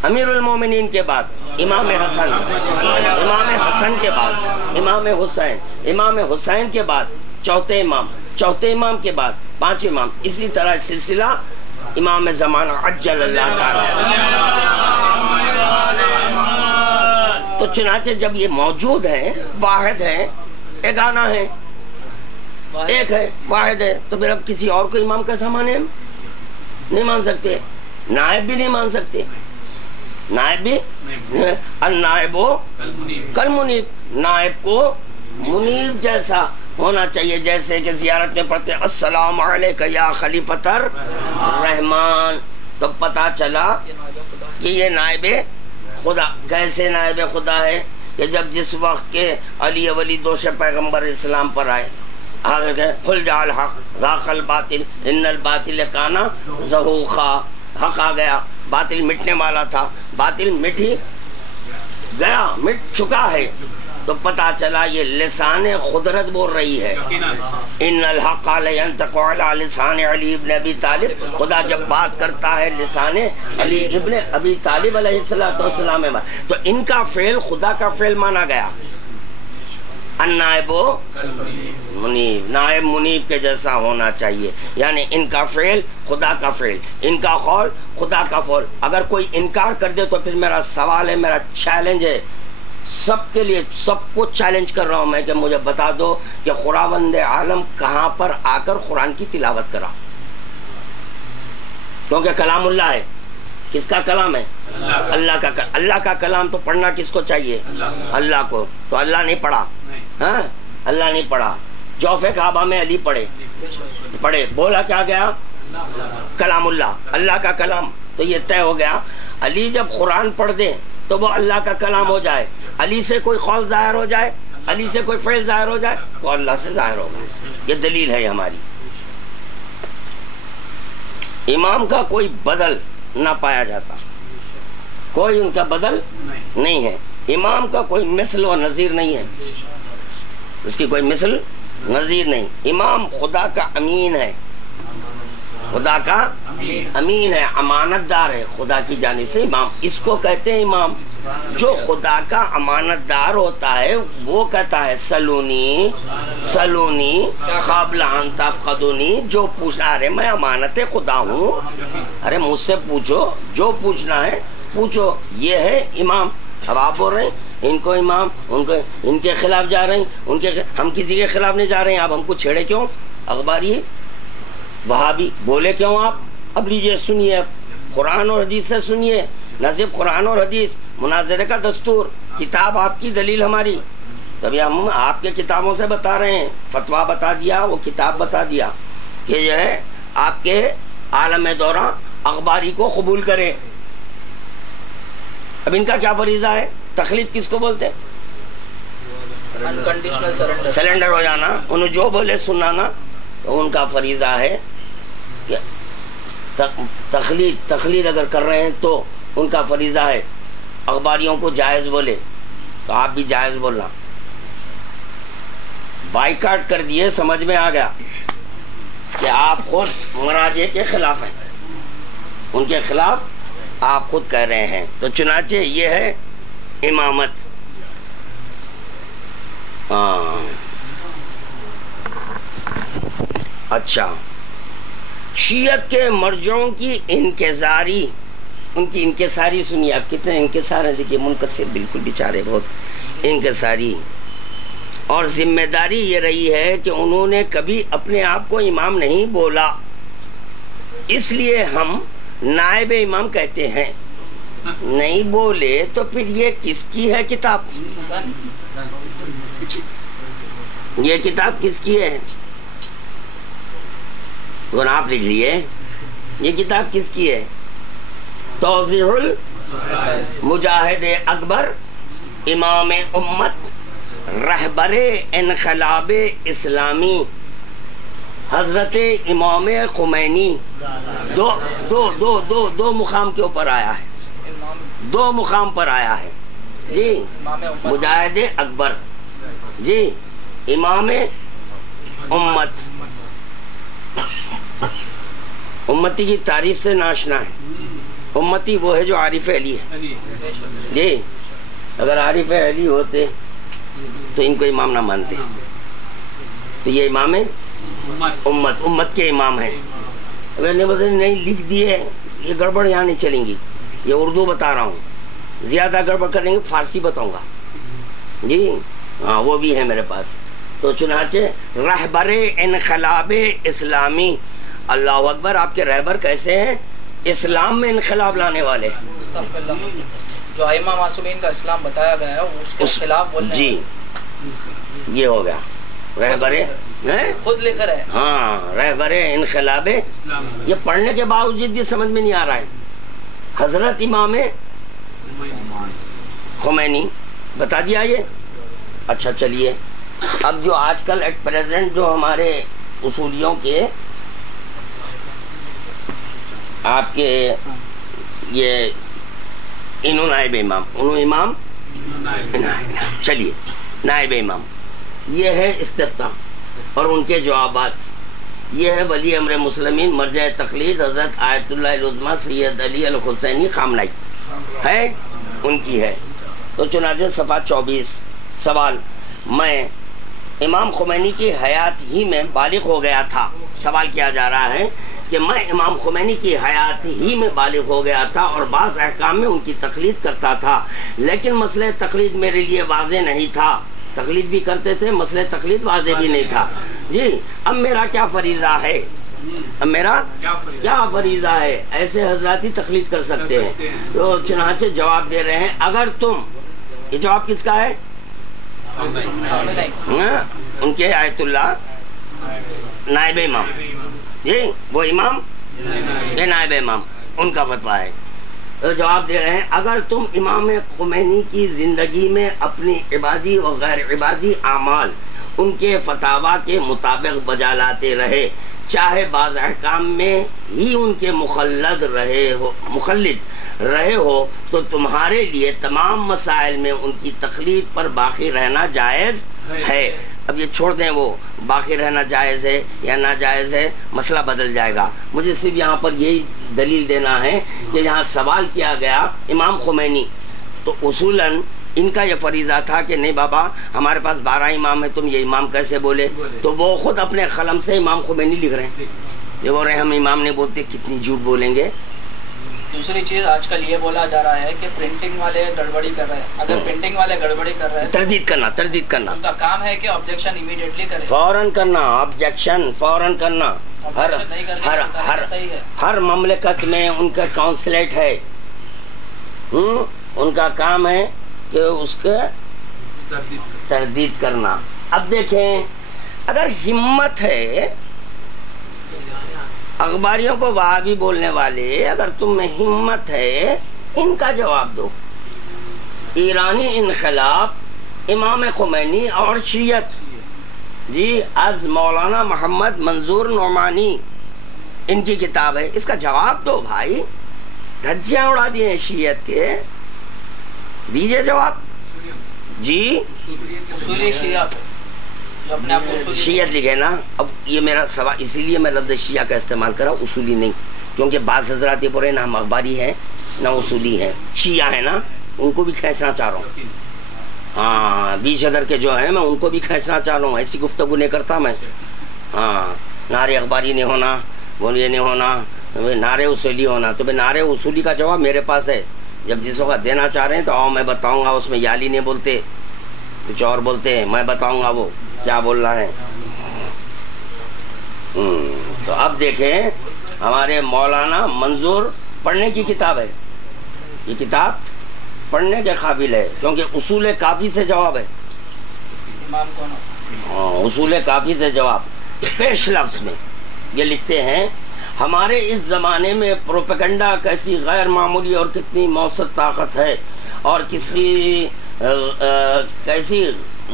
امیر المومنین کے بعد امام حسن، امام حسن کے بعد امام حسین، امام حسین کے بعد چوتھے امام کے بعد پانچ امام. اسی طرح سلسلہ امام زمانہ عجل اللہ تعالی. تو چنانچہ جب یہ موجود ہیں، واحد ہیں، یگانہ ہیں، ایک ہے، واحد ہے، تو پھر اب کسی اور کو امام کیسا مانے؟ ہم نہیں مان سکتے. نائب بھی نہیں مان سکتے. نائب بھی النائب کالمنیب، نائب کو منیب جیسا ہونا چاہیے. جیسے کہ زیارت میں پڑھتے السلام علیکہ یا خلیفۃ الرحمن. تو پتا چلا کہ یہ نائب خدا. کیسے نائب خدا ہے؟ کہ جس وقت کے علی ولی دوش پیغمبر اسلام پر آئے، قل جاء الحق ذاق الباطل ان الباطل کان زہوقا. حق آ گیا، باطل مٹنے والا تھا، باطل مٹ چکا ہے. تو پتا چلا یہ لسان قدرت بول رہی ہے. ان الحق لینطق علی لسان علی ابن ابی طالب. خدا جب بات کرتا ہے لسان علی ابن ابی طالب علیہ السلام میں، تو ان کا فعل خدا کا فعل مانا گیا. النائب منیب، نائب منیب کے جیسا ہونا چاہیے. یعنی ان کا فعل خدا کا فعل، ان کا قول خدا کا قول. اگر کوئی انکار کر دے تو پھر میرا سوال ہے، میرا چیلنج ہے سب کے لیے، سب کو چیلنج کر رہا ہوں میں کہ مجھے بتا دو کہ خداوند عالم کہاں پر آ کر قرآن کی تلاوت کرا. کیونکہ کلام اللہ ہے. کس کا کلام ہے؟ اللہ کا کلام. تو پڑھنا کس کو چاہیے؟ اللہ کو. تو اللہ نہیں پڑھا. ہاں، اللہ نہیں پڑھا. جوف کعبہ میں علی پڑھے، بولا کیا گیا؟ کلام اللہ، اللہ کا کلام. تو یہ طے ہو گیا علی جب قرآن پڑھ دیں تو وہ اللہ کا کلام ہو جائے. علی سے کوئی قول ظاہر ہو جائے، علی سے کوئی فعل ظاہر ہو جائے، وہ اللہ سے ظاہر ہوگا. یہ دلیل ہے ہماری. امام کا کوئی بدل نہ پایا جاتا، کوئی ان کا بدل نہیں ہے. امام کا کوئی مثل و نظیر نہیں ہے، اس کی کوئی مثل نظیر نہیں. امام خدا کا امین ہے، خدا کا امین ہے، امانت دار ہے خدا کی جانب سے. امام اس کو کہتے ہیں امام. جو خدا کا امانت دار ہوتا ہے وہ کہتا ہے سلونی قابل ان تفقدونی. جو پوچھنا، ارے میں امانت خدا ہوں، ارے مجھ سے پوچھو، جو پوچھنا ہے پوچھو. یہ ہے امام. اب آپ بول رہے ہیں ان کو امام، ان کے خلاف جا رہے ہیں، ہم کسی کے خلاف نہیں جا رہے ہیں. آپ ہم کو چھیڑے کیوں؟ اخباری وہابی بولے کیوں آپ؟ اب لیجئے سنیے، قرآن اور حدیث سے سنیے. نہ صرف قرآن اور حدیث، مناظرے کا دستور، کتاب آپ کی دلیل ہماری. تبھی ہم آپ کے کتابوں سے بتا رہے ہیں. فتویٰ بتا دیا، وہ کتاب بتا دیا کہ جو ہے آپ کے عالم دورہ اخباری کو قبول کرے. اب ان کا کیا فریضہ ہے؟ تقلید کس کو بولتے ہیں؟ انکنڈیشنل سرنڈر ہو جانا. انہوں جو بولے سنانا. تو ان کا فریضہ ہے کہ تقلید اگر کر رہے ہیں تو ان کا فریضہ ہے اخباریوں کو جائز بولے تو آپ بھی جائز بولنا. بائیکاٹ کر دیے، سمجھ میں آ گیا کہ آپ خود مراجع کے خلاف ہیں، ان کے خلاف آپ خود کہہ رہے ہیں. تو چنانچہ یہ ہے امامت. اچھا، شیعت کے مرجعوں کی انکساری، ان کی انکساری سنیے. آپ کتنے انکسار ہیں دیکھیے. منکسر بالکل بیچارے بہت انکساری. اور ذمہ داری یہ رہی ہے کہ انہوں نے کبھی اپنے آپ کو امام نہیں بولا، اس لیے ہم نائب امام کہتے ہیں. نہیں بولے تو پھر یہ کس کی ہے کتاب؟ یہ کتاب کس کی ہے؟ آپ لکھ لیے. یہ کتاب کس کی ہے؟ توضیح المجاہد اکبر امام امت رہبر انقلاب اسلامی حضرت امام خمینی. دو دو دو دو دو مقام کے اوپر آیا ہے، دو مقام پر آیا ہے جی. مجاہد اکبر جی، امام امت. امتی کی تعریف سے ناشنا ہے. امتی وہ ہے جو عارف علی ہے جی. اگر عارف علی ہوتے تو ان کو امام نہ مانتے. تو یہ امام امت، امت کے امام ہیں. اگر نہیں لکھ دیے، یہ گڑبڑ یہاں نہیں چلیں گی. یہ اردو بتا رہا ہوں، زیادہ گڑبڑ کریں گے فارسی بتاؤں گا جی. ہاں وہ بھی ہے میرے پاس. تو چنانچہ رہبر انقلاب اسلامی. اللہ اکبر. آپ کے رہبر کیسے ہیں؟ اسلام میں انقلاب لانے والے. جو ائمہ معصومین کا اسلام بتایا گیا ہے اس کے خلاف بولنے جی. یہ ہو گیا رہبر خود لکھ رہے. ہاں، رہبر انقلاب. یہ پڑھنے کے باوجود بھی سمجھ میں نہیں آ رہا ہے. حضرت امام خمینی بتا دیا یہ. اچھا چلیے، اب جو آج کل ایٹ پریزنٹ جو ہمارے اصولیوں کے آپ کے یہ انہوں نائب امام، انہوں امام چلیے نائب امام، یہ ہے استفتاء اور ان کے جوابات. یہ ہے ولی امر مسلمین مرجع تقلید حضرت آیت اللہ العظمیٰ سید علی الحسینی خامنائی ہے، ان کی ہے. تو چنانچہ صفحہ 24 سوال. میں امام خمینی کی حیات ہی میں بالغ ہو گیا تھا. سوال کیا جا رہا ہے کہ میں امام خمینی کی حیات ہی میں بالغ ہو گیا تھا اور بعض احکام میں ان کی تقلید کرتا تھا، لیکن مسئلہ تقلید میرے لیے واضح نہیں تھا. تقلید بھی کرتے تھے، مسئلہ تقلید واضح بھی نہیں تھا جی. اب میرا کیا فریضہ ہے؟ اب میرا کیا فریضہ ہے؟ ایسے حضرات ہی تقلید کر سکتے ہیں. تو چنانچہ جواب دے رہے ہیں. اگر تم، یہ جواب کس کا ہے؟ ان کے آیت اللہ نائب امام جی، وہ امام یہ نائب امام، ان کا فتویٰ ہے. تو جواب دے رہے ہیں اگر تم امام خمینی کی زندگی میں اپنی عبادی و غیر عبادی اعمال ان کے فتاویٰ کے مطابق بجا لاتے رہے، چاہے بعض احکام میں ہی ان کے مخلد رہے ہو، تو تمہارے لیے تمام مسائل میں ان کی تقلید پر باقی رہنا جائز ہے. اب یہ چھوڑ دیں وہ باقی رہنا جائز ہے یا ناجائز ہے، مسئلہ بدل جائے گا. مجھے صرف یہاں پر یہی دلیل دینا ہے کہ یہاں سوال کیا گیا امام خمینی، تو اصولاً ان کا یہ فریضہ تھا کہ نہیں بابا ہمارے پاس 12 امام ہیں، تم یہ امام کیسے بولے؟ تو وہ خود اپنے قلم سے امام خمینی لکھ رہے ہیں. یہ بول رہے ہیں ہم امام نہیں بولتے. کتنی جھوٹ بولیں گے. دوسری چیز آج کل یہ بولا جا رہا ہے کہ پرنٹنگ والے گڑبڑی کر رہے ہیں. اگر پرنٹنگ والے گڑبڑی کر رہے ہیں تردید کرنا ان کا کام ہے کہ آبجیکشن امیڈیٹلی کرے، فوراً کرنا آبجیکشن، فوراً کرنا. ہر مملکت میں ان کا کونسلیٹ ہے. ان کا کام ہے کہ اس کے تردید کرنا. اب دیکھیں اگر ہمت ہے اخباریوں کو وہابی بولنے والے، اگر تم میں ہمت ہے ان کا جواب دو. ایرانی انقلاب، امام خمینی اور شیعت، جی از مولانا محمد منظور نعمانی، ان کی کتاب ہے، اس کا جواب دو بھائی. دھجیاں اڑا دیے شیعت کے، دیجئے جواب. جی اصولی شیعہ جو اپنے آپ کو شیعت لکھے نا. اب یہ میرا سوال، اسی لیے میں لفظ شیعہ کا استعمال کرا، اصولی نہیں، کیونکہ بعض حضرات یہ پورے نہ ہم اخباری ہیں نہ اصولی ہیں، شیعہ ہیں نا، ان کو بھی کھینچنا چاہ رہا ہوں. ہاں 20 ادھر کے جو ہیں میں ان کو بھی کھینچنا چاہ رہا ہوں، ایسی گفتگو نہیں کرتا میں. ہاں نعرے اخباری نہیں ہونا، وہ یہ نہیں ہونا، نعرے اصولی ہونا. تو نعرے اصولی کا جواب میرے پاس ہے. جب جس وقت دینا چاہ رہے ہیں تو آؤ میں بتاؤں گا. اس میں یالی نہیں بولتے، کچھ اور بولتے ہیں، میں بتاؤں گا وہ کیا بول رہا ہے. تو اب دیکھیں ہمارے مولانا منظور، پڑھنے کی کتاب ہے یہ، کتاب پڑھنے کے قابل ہے، کیونکہ اصول کافی سے جواب ہے. اصول کافی سے جواب پیش لفظ میں یہ لکھتے ہیں: ہمارے اس زمانے میں پروپیگنڈا کیسی غیر معمولی اور کتنی مؤثر طاقت ہے، اور کیسی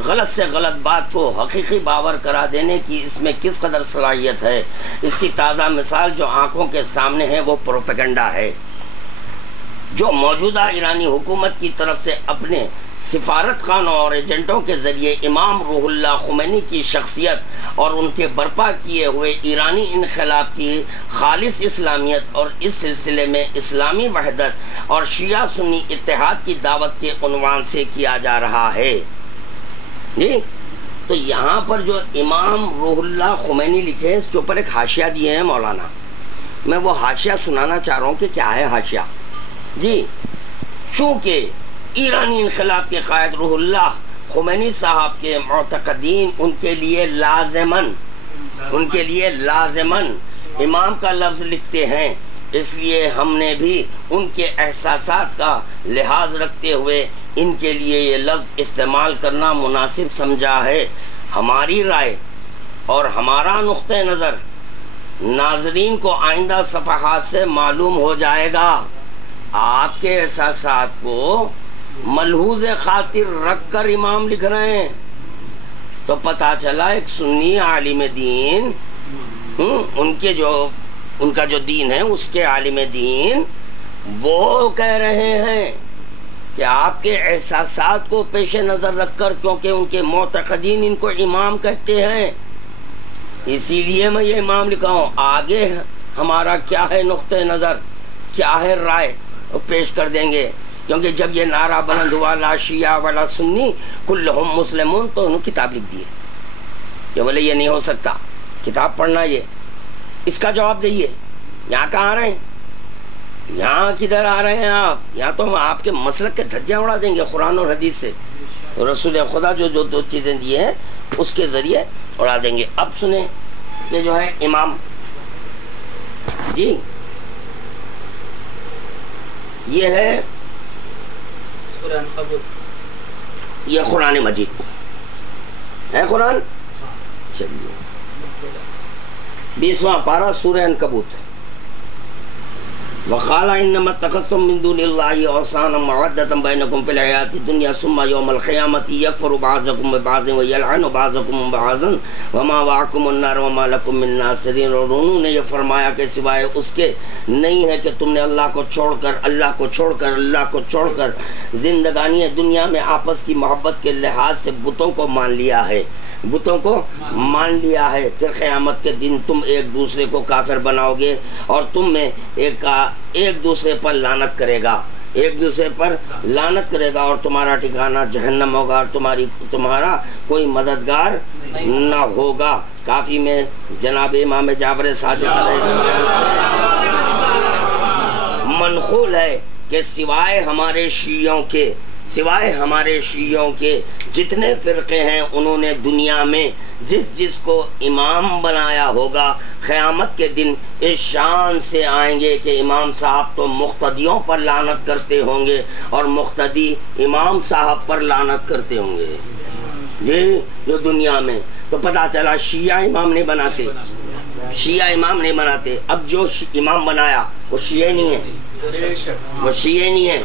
غلط سے غلط بات کو حقیقی باور کرا دینے کی اس میں کس قدر صلاحیت ہے. اس کی تازہ مثال جو آنکھوں کے سامنے ہے وہ پروپیگنڈا ہے جو موجودہ ایرانی حکومت کی طرف سے اپنے سفارت خانوں اور ایجنٹوں کے ذریعے امام روح اللہ خمینی کی شخصیت اور ان کے برپا کیے ہوئے ایرانی انقلاب کی خالص اسلامیت اور اس سلسلے میں اسلامی وحدت اور شیعہ سنی اتحاد کی دعوت کے عنوان سے کیا جا رہا ہے. جی تو یہاں پر جو امام روح اللہ خمینی لکھے، اس کے اوپر ایک حاشیہ دیے ہیں مولانا. میں وہ حاشیہ سنانا چاہ رہا ہوں کہ کیا ہے حاشیہ. جی چونکہ ایرانی انقلاب کے قائد روح اللہ خمینی صاحب کے معتقدین ان کے لیے لازماً امام کا لفظ لکھتے ہیں، اس لیے ہم نے بھی ان کے احساسات کا لحاظ رکھتے ہوئے ان کے لیے یہ لفظ استعمال کرنا مناسب سمجھا ہے. ہماری رائے اور ہمارا نقطہ نظر ناظرین کو آئندہ صفحات سے معلوم ہو جائے گا. آپ کے احساسات کو ملحوظ خاطر رکھ کر امام لکھ رہے ہیں تو پتہ چلا ایک سنی عالم دین، ان کا جو دین ہے اس کے عالم دین وہ کہہ رہے ہیں کہ آپ کے احساسات کو پیش نظر رکھ کر، کیونکہ ان کے معتقدین ان کو امام کہتے ہیں، اسی لیے میں یہ امام لکھا ہوں. آگے ہمارا کیا ہے نقطہ نظر، کیا ہے رائے، وہ پیش کر دیں گے. کیونکہ جب یہ نعرہ بلند ہوا لا شیعہ ولا سنی کلہم مسلمون، تو انہوں نے کتاب لکھ دی کہ بولے یہ نہیں ہو سکتا، کتاب پڑھنا. یہ اس کا جواب دئیے. یہاں کہاں آ رہے ہیں، یہاں کدھر آ رہے ہیں آپ؟ یہاں تو ہم آپ کے مسلک کے دھجیاں اڑا دیں گے قرآن اور حدیث سے. رسول خدا جو دو چیزیں دی ہیں اس کے ذریعے اڑا دیں گے. اب سنیں کہ جو ہے امام، جی یہ ہے یہ قرآن مجید ہے. قرآن چلیے 20واں پارہ سورہ عنکبوت. وقال انما اتخذتم من دون الله اوثانا مودة بينكم في الحياة الدنيا ثم يوم القيامة يكفر بعضكم ببعض ويلعن بعضكم بعضا وما وعدكم النار وما لكم من ناصرين. اور انہوں نے یہ فرمایا کہ سوائے اس کے نہیں ہے کہ تم نے اللہ کو چھوڑ کر زندگانی دنیا میں آپس کی محبت کے لحاظ سے بتوں کو مان لیا ہے. پھر قیامت کے دن تم ایک دوسرے کو کافر بناؤ گے اور تم میں ایک دوسرے پر لعنت کرے گا اور تمہارا ٹھکانہ جہنم ہوگا اور تمہارا کوئی مددگار نہ ہوگا. کافی میں جناب امام جعفر صادق علیہ السلام منقول ہے کہ سوائے ہمارے شیعوں کے سوائے ہمارے شیعوں کے جتنے فرقے ہیں انہوں نے دنیا میں جس جس کو امام بنایا ہوگا قیامت کے دن اس شان سے آئیں گے کہ امام صاحب تو مقتدیوں پر لعنت کرتے ہوں گے اور مقتدی امام صاحب پر لعنت کرتے ہوں گے. یہ جو دنیا میں تو پتہ چلا شیعہ امام نہیں بناتے, شیعہ امام نہیں بناتے. اب جو امام بنایا وہ شیعہ نہیں ہے, وہ شیعہ نہیں ہے,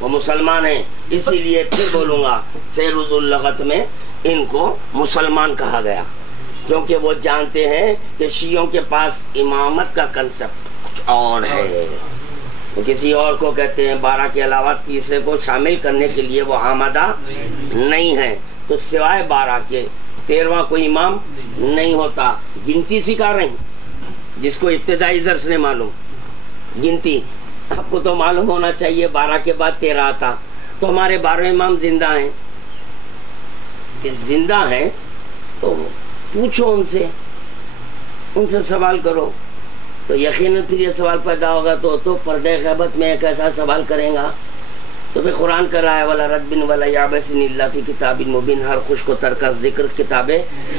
وہ مسلمان ہیں. اسی لیے پھر بولوں گا فیروز اللغت میں ان کو مسلمان کہا گیا, کیونکہ وہ جانتے ہیں کہ شیعوں کے پاس امامت کا کنسپٹ کچھ اور ہے, وہ کسی اور کو کہتے ہیں. 12 کے علاوہ تیسرے کو شامل کرنے کے لیے وہ آمادہ نہیں ہے. تو سوائے 12 کے 13واں کوئی امام نہیں ہوتا. گنتی سکھا رہے ہیں جس کو ابتدائی درس نے معلوم گنتی, آپ کو تو معلوم ہونا چاہیے 12 کے بعد 13 آتا. تو ہمارے 12 امام زندہ ہیں, کہ زندہ ہیں تو پوچھو ان سے سوال کرو, تو یقیناً پھر یہ سوال پیدا ہوگا تو پردہ غیبت میں ایک ایسا سوال کریں گا. تو پھر قرآن کر رہا ہے ولا رد ولا یابسن الا فی کتاب مبین, ہر خوش کو ترک ذکر کتاب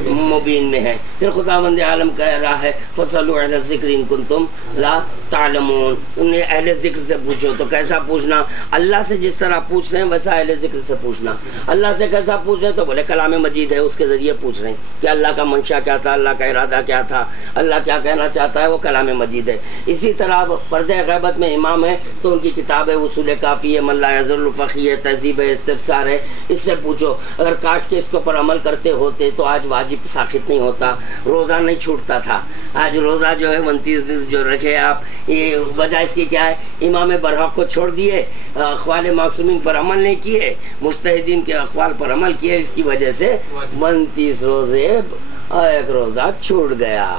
مبین میں ہے. پھر خداوند عالم کہہ رہا ہے فصلوا علی الذکر ان کنتم لا تعلمون, انہیں اہل ذکر سے پوچھو. تو کیسا پوچھنا؟ اللہ سے جس طرح پوچھ رہے ہیں ویسا اہل ذکر سے پوچھنا. اللہ سے کیسا پوچھ رہے ہیں؟ تو بولے کلام مجید ہے اس کے ذریعے پوچھ رہے ہیں کہ اللہ کا منشا کیا تھا, اللہ کا ارادہ کیا تھا, اللہ کیا کہنا چاہتا ہے, وہ کلام مجید ہے. اسی طرح پردہ غیبت میں امام ہے تو ان کی کتاب ہے اصول کافی ہے, من لا یزل الفقی ہے, تہذیب ہے, استفسار ہے, اس سے پوچھو. اگر کاش کے اس کے اوپر عمل کرتے ہوتے تو آج واجب ساخت نہیں ہوتا, روزہ نہیں چھوٹتا تھا. آج روزہ جو ہے 29 دن جو رکھے آپ, یہ وجہ اس کی کیا ہے؟ امام برحق کو چھوڑ دیے, اقوال معصومین پر عمل نہیں کیے, مجتہدین کے اقوال پر عمل کیے, اس کی وجہ سے 29 روزے ایک روزہ چھوٹ گیا.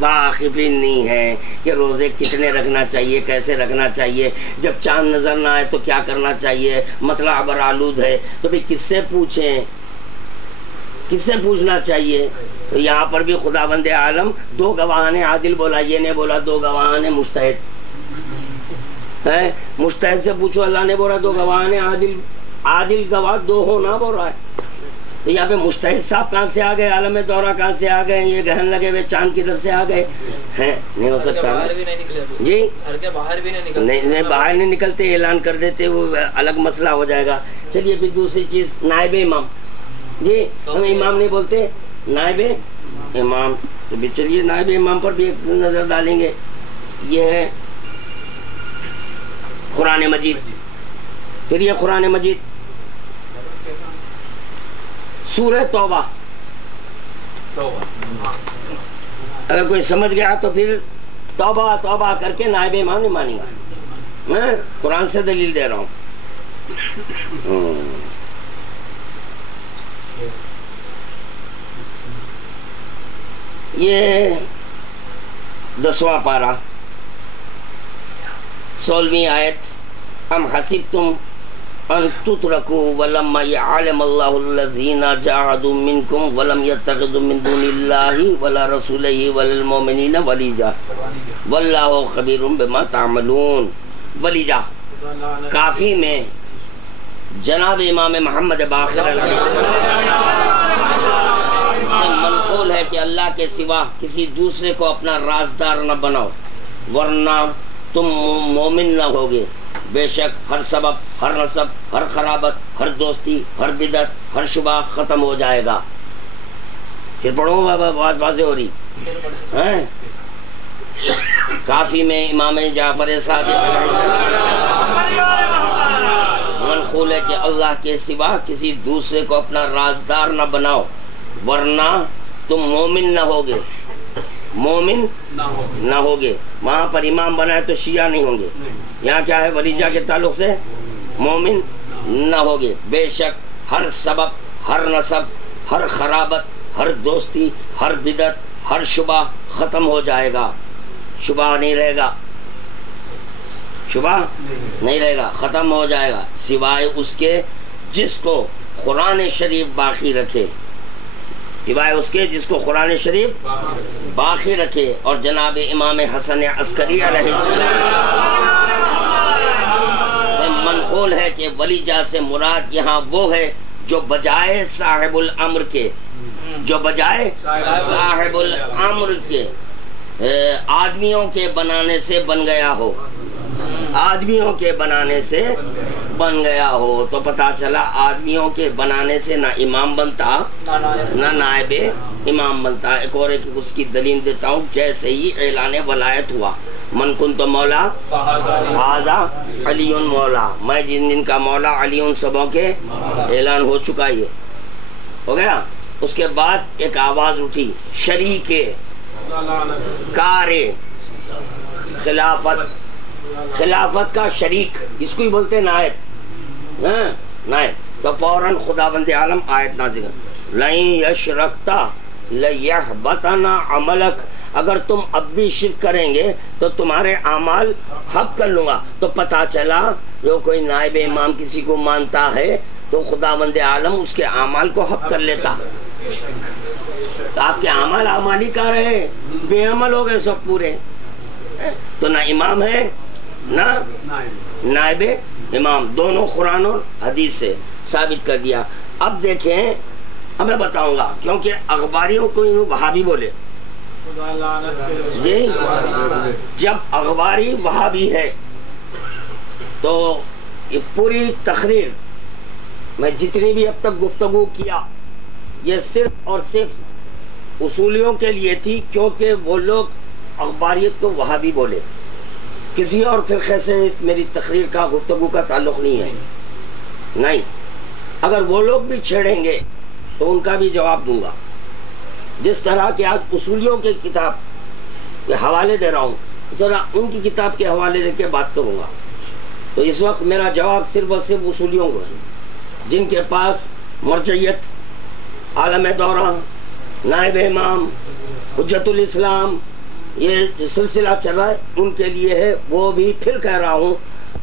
واقفین نہیں ہے کہ روزے کتنے رکھنا چاہیے, کیسے رکھنا چاہیے, جب چاند نظر نہ آئے تو کیا کرنا چاہیے, مطلع برآلود ہے تو بھی کس سے پوچھیں, کس سے پوچھنا چاہیے. تو یہاں پر بھی خداوند عالم 2 گواہان عادل بولا, یہ نہیں بولا 2 گواہان مجتہد ہے. مجتہد سے پوچھو, اللہ نے بولا 2 گواہان عادل, عادل گواہ 2 ہونا بول رہا ہے. تو یہاں پہ مجتہد صاحب کہاں سے آ گئے, عالم دورہ کہاں سے آ گئے, یہ گہن لگے ہوئے چاند کدھر سے آ گئے ہیں؟ نہیں ہو سکتا جی, نہیں باہر نہیں نکلتے, اعلان کر دیتے, وہ الگ مسئلہ ہو جائے گا. چلیے پھر دوسری چیز نائب امام, جی ہم امام نہیں بولتے, نائب امام. تو بھی چلیے نائب امام پر بھی ایک نظر ڈالیں گے. یہ ہے قرآن مجید. پھر یہ قرآن مجید سورہ توبہ, اگر کوئی سمجھ گیا تو پھر توبہ توبہ کر کے نائب امام نہیں مانے گا. میں قرآن سے دلیل دے رہا ہوں. یہ 10واں پارہ 16ویں آیت, ام حسبتم ان تترکوا ولما يعلم الله الذين جاهدوا منكم ولم يتخذوا من دون الله ولا رسوله ولا المؤمنين وليجا والله خبير بما تعملون. ولیجا کافی میں جناب امام محمد باقر سے منقول ہے کہ اللہ کے سوا کسی دوسرے کو اپنا رازدار نہ بناؤ ورنہ تم مومن نہ ہوگے. بے شک ہر سبب, ہر نسب, ہر خرابت, ہر دوستی, ہر بدعت, ہر شبہ ختم ہو جائے گا. پھر پڑھو بابا, بات واضح ہو رہی ہیں. کافی میں امام جعفر صادق منقول ہے کہ اللہ کے سوا کسی دوسرے کو اپنا رازدار نہ بناؤ ورنہ تم مومن نہ ہوگے, مومن نہ ہوگے. وہاں پر امام بنائے تو شیعہ نہیں ہوں گے. یہاں کیا ہے, ولیجہ کے تعلق سے مومن نہ ہوگے. بے شک ہر سبب, ہر نسب, ہر خرابت, ہر دوستی, ہر بدعت, ہر شبہ ختم ہو جائے گا. شبہ نہیں رہے گا, شبہ نہیں رہے گا, ختم ہو جائے گا, سوائے اس کے جس کو قرآن شریف باقی رکھے, سوائے اس کے جس کو قرآن شریف باقی رکھے. اور جناب امام حسن عسکری علیہ السلام قول ہے کہ ولی جا سے مراد یہاں وہ ہے جو بجائے صاحب الامر کے، جو بجائے صاحب الامر کے آدمیوں کے بنانے سے بن گیا ہو، آدمیوں کے بنانے سے بن گیا ہو. تو پتا چلا آدمیوں کے بنانے سے نہ امام بنتا نہ نائب امام بنتا. ایک اور اس کی دلیل دیتا ہوں. جیسے ہی اعلان ولایت ہوا، من کنت مولا ھذا علی مولا، میں جن دن کا مولا علی ان سبوں کے اعلان ہو چکا، یہ ہو گیا. اس کے بعد ایک آواز اٹھی، شریک کار خلافت، خلافت کا شریک اس کو ہی بولتے نائب، نائب. تو فوراً خداوند عالم آیت نازل، لئن یشرکتا لیحبطن عملک، اگر تم اب بھی شرک کریں گے تو تمہارے اعمال حب کر لوں گا. تو پتا چلا جو کوئی نائب امام کسی کو مانتا ہے تو خداوند عالم اس کے اعمال کو حب کر لیتا. تو آپ کے اعمال اعمالی کا رہے، بے عمل ہو گئے سب پورے. تو نہ امام ہے نہ نائب امام، دونوں قرآن اور حدیث سے ثابت کر دیا. اب دیکھیں، اب میں بتاؤں گا، کیونکہ اخباریوں کو وہابی بولے جی. جب اخباری وہابی ہے تو یہ پوری تقریر میں جتنی بھی اب تک گفتگو کیا یہ صرف اور صرف اصولیوں کے لیے تھی، کیونکہ وہ لوگ اخباریت کو وہابی بولے. کسی اور فرقے سے اس میری تقریر کا گفتگو کا تعلق نہیں ہے، نہیں. اگر وہ لوگ بھی چھیڑیں گے تو ان کا بھی جواب دوں گا. جس طرح کہ آج اصولیوں کی کتاب کے حوالے دے رہا ہوں، ذرا ان کی کتاب کے حوالے دے کے بات کروں گا. تو اس وقت میرا جواب صرف اور صرف اصولیوں کو ہے جن کے پاس مرجعیت، عالم دورہ، نائب امام، حجت الاسلام، یہ سلسلہ چل رہا ہے، ان کے لیے ہے. وہ بھی پھر کہہ رہا ہوں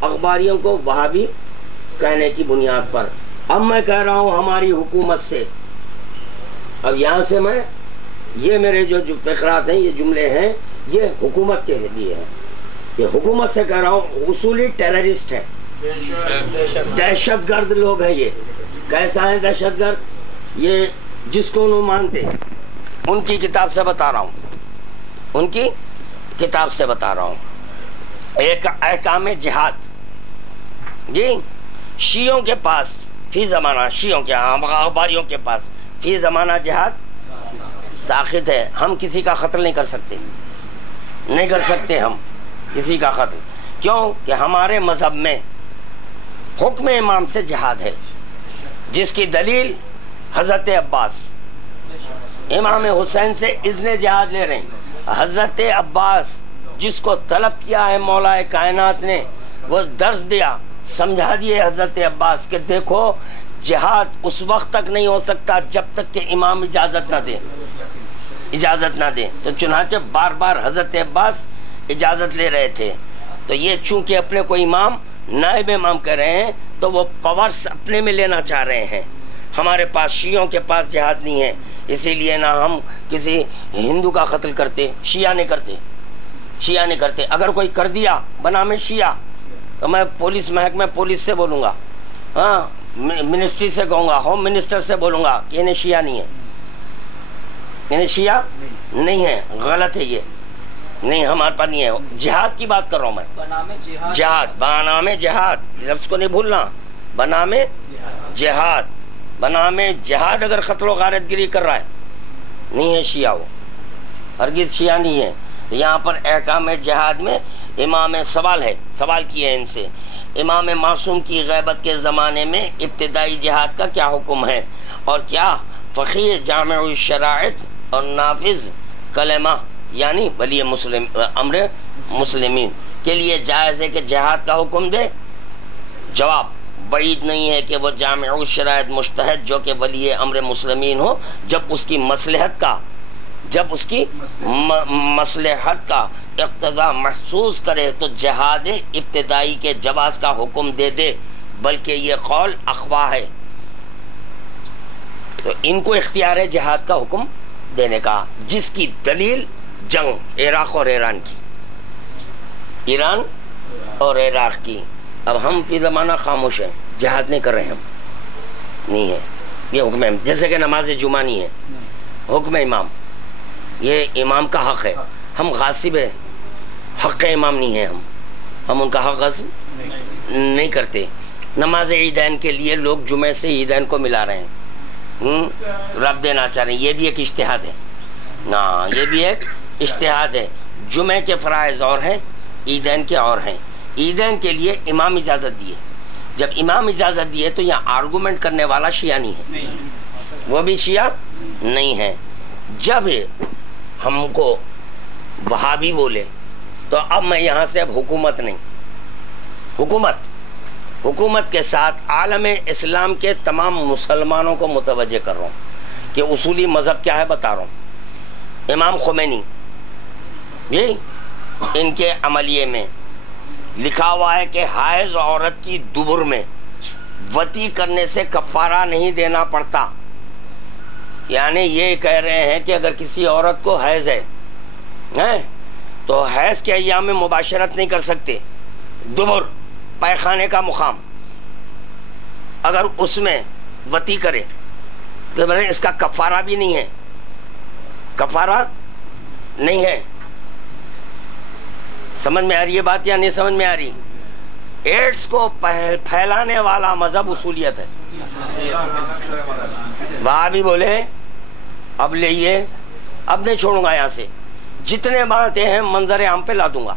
اخباریوں کو وہابی کہنے کی بنیاد پر. اب میں کہہ رہا ہوں ہماری حکومت سے، اب یہاں سے میں یہ میرے جو فقرات ہیں، یہ جملے ہیں، یہ حکومت کے لیے ہیں. یہ حکومت سے کہہ رہا ہوں، اصولی ٹیررسٹ ہے، دہشت گرد لوگ ہیں. یہ کیسا ہے دہشت گرد؟ یہ جس کو انہوں مانتے ہیں، ان کی کتاب سے بتا رہا ہوں، ان کی کتاب سے بتا رہا ہوں. ایک احکام جہاد جی، شیعوں کے پاس فی زمانہ، شیعوں کے اخباریوں کے پاس فی زمانہ جہاد ساخت ہے. ہم کسی کا قتل نہیں کر سکتے، نہیں کر سکتے ہم کسی کا قتل. کیوں کہ ہمارے مذہب میں حکم امام سے جہاد ہے، جس کی دلیل حضرت عباس امام حسین سے اذن جہاد لے رہے ہیں. حضرت عباس جس کو طلب کیا ہے مولا کائنات نے، وہ درس دیا، سمجھا دیے حضرت عباس کہ دیکھو جہاد اس وقت تک نہیں ہو سکتا جب تک کہ امام اجازت نہ دے، اجازت نہ دے. تو چنانچہ بار بار حضرت عباس اجازت لے رہے تھے. تو یہ چونکہ اپنے کو امام، نائب امام کہہ رہے ہیں، تو وہ پاورز اپنے میں لینا چاہ رہے ہیں. ہمارے پاس شیعوں کے پاس جہاد نہیں ہے، اسی لیے نہ ہم کسی ہندو کا قتل کرتے، شیعہ نہیں کرتے، شیعہ نہیں کرتے. اگر کوئی کر دیا بنام شیعہ تو میں پولیس محکمہ پولیس سے بولوں گا، ہاں منسٹری سے کہوں گا، ہوم منسٹر سے بولوں گا کہ انہیں شیعہ نہیں ہے، انہیں شیعہ نہیں ہے، غلط ہے یہ، نہیں ہمارے پاس نہیں ہے. جہاد کی بات کر رہا ہوں میں، جہاد، بنام جہاد، لفظ کو نہیں بھولنا، بنام جہاد، بنام جہاد. اگر قتل و غارت گری کر رہا ہے نہیں ہے شیعہ، وہ ہرگز شیعہ نہیں ہے. یہاں پر احکام جہاد میں امام سوال ہے، سوال کیے ہیں ان سے، امام معصوم کی غیبت کے زمانے میں ابتدائی جہاد کا کیا حکم ہے، اور کیا فقیہ جامع الشرائط اور نافذ کلمہ یعنی ولی مسلم امر مسلمین کے لیے جائز ہے کہ جہاد کا حکم دے؟ جواب، بعید نہیں ہے کہ وہ جامع الشرائط مجتہد جو کہ ولی امر مسلمین ہو، جب اس کی مصلحت کا، جب اس کی مصلحت کا اقتضا محسوس کرے تو جہاد ابتدائی کے جواز کا حکم دے دے. بلکہ یہ قول اخوا ہے. تو ان کو اختیار ہے جہاد کا حکم دینے کا، جس کی دلیل جنگ عراق اور ایران کی، ایران اور عراق کی. اب ہم فی زمانہ خاموش ہیں, جہاد نہیں کر رہے, ہم نہیں ہے, یہ حکم ہے. جیسے کہ نماز جمعہ نہیں ہے, حکم امام, یہ امام کا حق ہے. ہم غاصب ہے, حق امام نہیں ہے, ہم ان کا حق غصب نہیں کرتے. نماز عیدین کے لیے لوگ جمعے سے عیدین کو ملا رہے ہیں, رب دینا چاہ رہے ہیں, یہ بھی ایک اجتہاد ہے. ہاں, یہ بھی ایک اجتہاد ہے. جمعے کے فرائض اور ہیں, عیدین کے اور ہیں. عیدین کے لیے امام اجازت دیے, جب امام اجازت دیے تو یہاں آرگومنٹ کرنے والا شیعہ نہیں ہے, وہ بھی شیعہ نہیں ہے. جب ہم کو وہابی بولے تو اب میں یہاں سے اب حکومت نہیں, حکومت کے ساتھ عالم اسلام کے تمام مسلمانوں کو متوجہ کر رہا ہوں کہ اصولی مذہب کیا ہے بتا رہا ہوں. امام خمینی ان کے عملیے میں لکھا ہوا ہے کہ حائض عورت کی دبر میں وطی کرنے سے کفارہ نہیں دینا پڑتا. یعنی یہ کہہ رہے ہیں کہ اگر کسی عورت کو حیض ہے تو حیض کے ایام میں مباشرت نہیں کر سکتے. دبر پیخانے کا مقام, اگر اس میں وطی کرے تو اس کا کفارہ بھی نہیں ہے, کفارہ نہیں ہے. سمجھ میں آ رہی ہے بات یا نہیں سمجھ میں آ رہی؟ ایڈز کو پھیلانے والا مذہب اصولیت ہے. وہاں بھی بولے اب لئیے, اب نہیں چھوڑوں گا یہاں سے, جتنے باتیں ہیں منظر عام پہ لا دوں گا,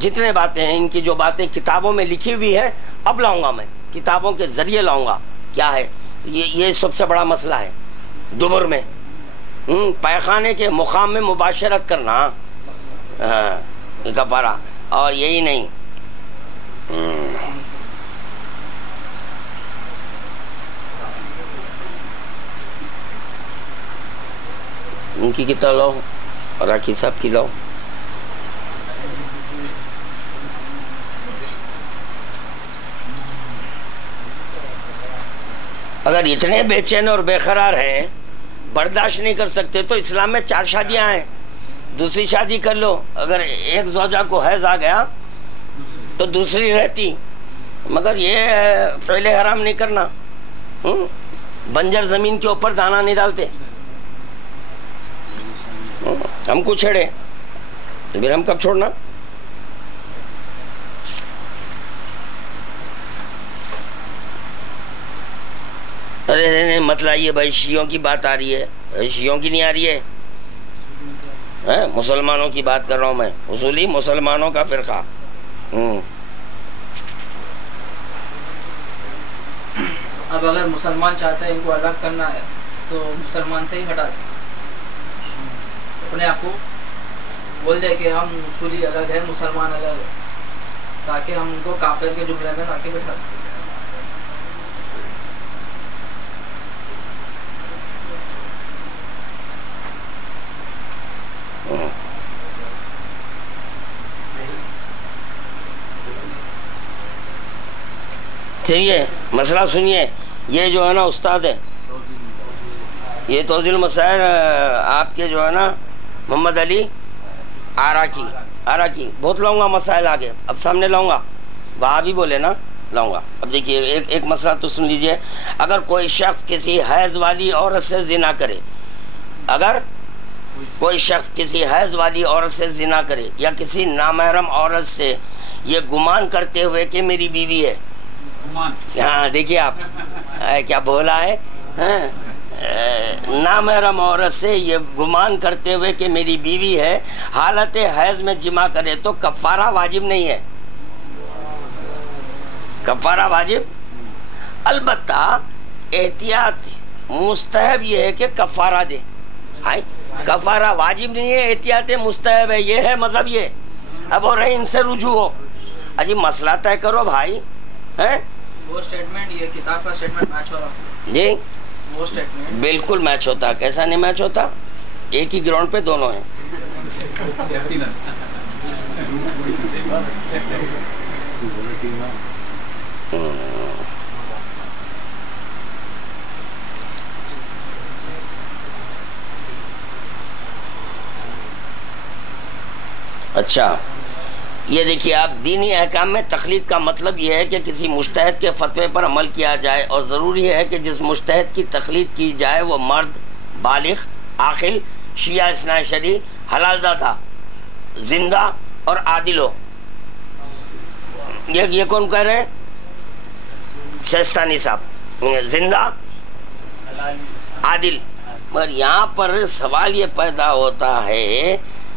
جتنے باتیں ہیں ان کی جو باتیں کتابوں میں لکھی ہوئی ہے اب لاؤں گا, میں کتابوں کے ذریعے لاؤں گا. کیا ہے یہ سب سے بڑا مسئلہ ہے. دبر میں پیخانے کے مقام میں مباشرت کرنا کفارہ, اور یہی نہیں ان کی کتاب لاؤ اور راکی صاحب کی لاؤ. اگر اتنے بے چین اور بے قرار ہیں, برداشت نہیں کر سکتے, تو اسلام میں 4 شادیاں ہیں, دوسری شادی کر لو. اگر ایک زوجہ کو حیض آ گیا تو دوسری رہتی, مگر یہ فعل حرام نہیں کرنا. بنجر زمین کے اوپر دانا نہیں ڈالتے. ہم کو چھیڑے تو پھر ہم کب چھوڑنا؟ ارے مت لائیے بھائی, شیعوں کی بات آ رہی ہے, شیعوں کی نہیں آ رہی ہے, مسلمانوں کی بات کر رہا ہوں میں, اصولی مسلمانوں کا فرقہ. اب اگر مسلمان چاہتے ہیں ان کو الگ کرنا ہے تو مسلمان سے ہی ہٹا دیں, اپنے آپ کو بول دے کہ ہم اصولی الگ ہیں, مسلمان الگ ہے, تاکہ ہم ان کو کافر کے جملے میں لا کے بٹھا دیں. چلیے مسئلہ سنیے. یہ جو ہے نا استاد ہے, یہ توضیح المسائل آپ کے جو ہے نا محمد علی آراکی, بہت لاؤں گا مسائل آگے, اب سامنے لاؤں گا. وہاں بھی بولے نا لاؤں گا. اب دیکھیے ایک مسئلہ تو سن لیجئے. اگر کوئی شخص کسی حیض والی عورت سے زنا کرے, اگر کوئی شخص کسی حیض والی عورت سے زنا کرے یا کسی نامحرم عورت سے یہ گمان کرتے ہوئے کہ میری بیوی ہے, ہاں دیکھیے آپ کیا بولا ہے, نامحرم عورت سے یہ گمان کرتے ہوئے کہ میری بیوی ہے, حالت حیض میں جمع کرے تو کفارہ واجب نہیں ہے. کفارہ واجب, البتہ احتیاط مستحب یہ ہے کہ کفارہ دے. کفارہ واجب نہیں ہے, احتیاط مستحب ہے, یہ ہے مذہب. یہ اب ہو رہے ان سے رجوع ہو, اجی مسئلہ طے کرو بھائی. وہ سٹیٹمنٹ, یہ کتاب کا سٹیٹمنٹ میچ ہو رہا جی, وہ سٹیٹمنٹ بالکل میچ ہوتا. کیسا نہیں میچ ہوتا, ایک ہی گراؤنڈ پہ دونوں ہیں. اچھا یہ دیکھیے آپ، دینی احکام میں تقلید کا مطلب یہ ہے کہ کسی مجتہد کے فتوے پر عمل کیا جائے، اور ضروری ہے کہ جس مجتہد کی تقلید کی جائے وہ مرد بالغ عاقل شیعہ اثنا عشری حلال زادہ زندہ اور عادل ہو۔ یہ کون کہہ رہے ہیں؟ سیستانی صاحب، زندہ عادل۔ مگر یہاں پر سوال یہ پیدا ہوتا ہے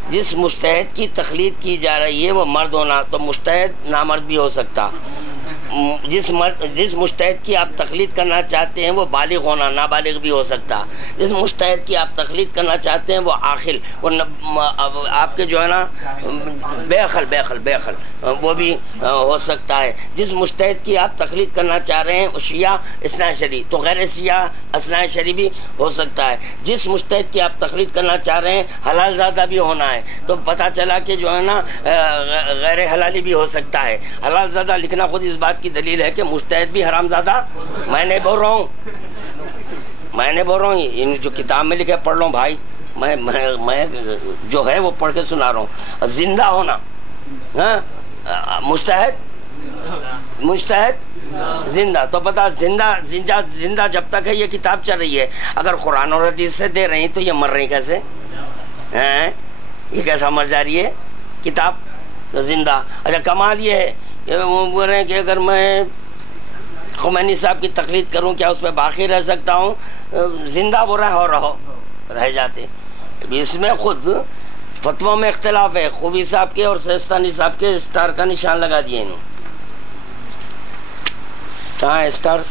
جس مجتہد کی تقلید کی جا رہی ہے وہ مرد ہونا، تو مجتہد نامرد بھی ہو سکتا۔ جس مجتہد کی آپ تقلید کرنا چاہتے ہیں وہ بالغ ہونا، نابالغ بھی ہو سکتا۔ جس مجتہد کی آپ تقلید کرنا چاہتے ہیں وہ عاقل، وہ آپ کے جو ہے نا بے عقل وہ بھی ہو سکتا ہے۔ جس مجتہد کی آپ تقلید کرنا چاہ رہے ہیں شیعہ اثنا عشری، تو غیر شیعہ اثنا عشری بھی ہو سکتا ہے۔ جس مجتہد کی آپ تقلید کرنا چاہ رہے ہیں حلال زادہ بھی ہونا ہے، تو پتہ چلا کہ جو ہے نا غیر حلالی بھی ہو سکتا ہے۔ حلال زادہ لکھنا خود اس بات کی دلیل ہے کہ مجتہد بھی حرام زادہ، میں نہیں بول رہا ہوں، ان جو کتاب میں لکھے پڑھ لو بھائی، میں جو ہے وہ پڑھ کے سنا رہا ہوں۔ زندہ ہونا، ہاں مجتہد زندہ، تو پتا زندہ جب تک ہے یہ کتاب چل رہی ہے، اگر قرآن اور حدیث سے دے رہی تو یہ مر رہی کیسے؟ یہ کیسا مر جا رہی ہے کتاب زندہ؟ اچھا کمال یہ ہے کہ وہ بول رہے ہیں کہ اگر میں خمینی صاحب کی تقلید کروں کیا اس پہ باقی رہ سکتا ہوں؟ زندہ بول رہا ہے، اور رہ جاتے۔ اس میں خود فتووں میں اختلاف ہے، خوبی صاحب کے اور سیستانی صاحب کے اسٹار کا نشان لگا دیے انہوں۔ کہاں ہے اسٹارز؟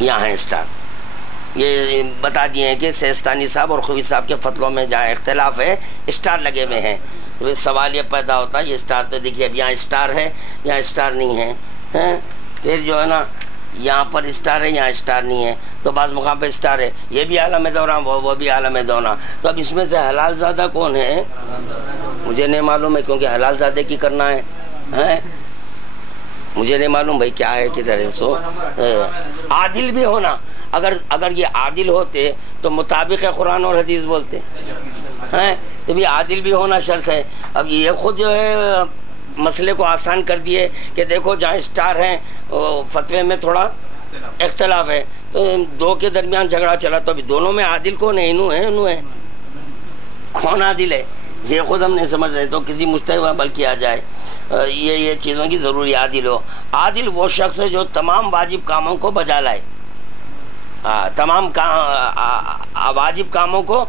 یہاں ہے اسٹار۔ یہ بتا دیے ہیں کہ سیستانی صاحب اور خوبی صاحب کے فتووں میں جہاں اختلاف ہے اسٹار لگے ہوئے ہیں۔ سوال یہ پیدا ہوتا ہے یہ اسٹار تو دیکھیے اب یہاں اسٹار ہے، یہاں اسٹار نہیں ہے، پھر جو ہے نا یہاں پر اسٹار ہے یہاں اسٹار نہیں ہے، تو بعض مقام پہ اسٹار ہے، یہ بھی عالم دورہ وہ بھی عالم دورہ۔ تو اب اس میں سے حلال زادہ کون ہے؟ مجھے نہیں معلوم ہے، کیونکہ حلال زادے کی کرنا ہے، مجھے نہیں معلوم بھائی کیا ہے کدھر ہے۔ سو عادل بھی ہونا، اگر یہ عادل ہوتے تو مطابق قرآن اور حدیث بولتے ہیں، تو بھی عادل بھی ہونا شرط ہے۔ اب یہ خود جو ہے مسئلے کو آسان کر دیے کہ دیکھو جہاں اسٹار ہیں فتوے میں تھوڑا اختلاف ہے، تو دو کے درمیان جھگڑا چلا، تو ابھی دونوں میں عادل کون ہے؟ انہوں ہے، کون عادل ہے یہ خود ہم نہیں سمجھ رہے، تو کسی مجتہد عمل کیا جائے، یہ چیزوں کی ضروری عادل ہو۔ عادل وہ شخص ہے جو تمام واجب کاموں کو بجا لائے، تمام واجب کاموں کو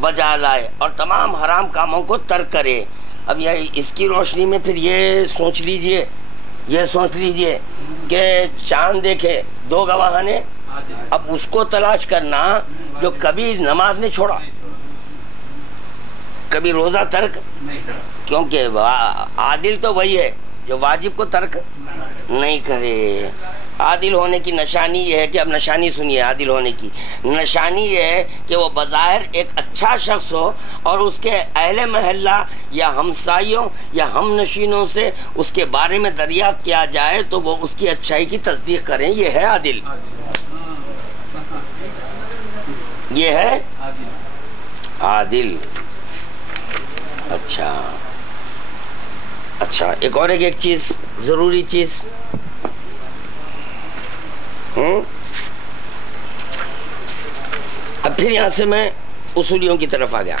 بجا لائے اور تمام حرام کاموں کو ترک کرے۔ اب یہ اس کی روشنی میں پھر یہ سوچ لیجئے کہ چاند دیکھے دو گواہ نے، اب اس کو تلاش کرنا جو کبھی نماز نہیں چھوڑا، کبھی روزہ ترک، کیونکہ عادل تو وہی ہے جو واجب کو ترک نہیں کرے۔ عادل ہونے کی نشانی یہ ہے کہ اب نشانی سنیے، عادل ہونے کی نشانی یہ ہے کہ وہ بظاہر ایک اچھا شخص ہو اور اس کے اہل محلہ یا ہمسایوں یا ہم نشینوں سے اس کے بارے میں دریافت کیا جائے تو وہ اس کی اچھائی کی تصدیق کریں، یہ ہے عادل، یہ ہے عادل۔ اچھا ایک اور ایک چیز، ضروری چیز، اب پھر یہاں سے میں اصولیوں کی طرف آ گیا۔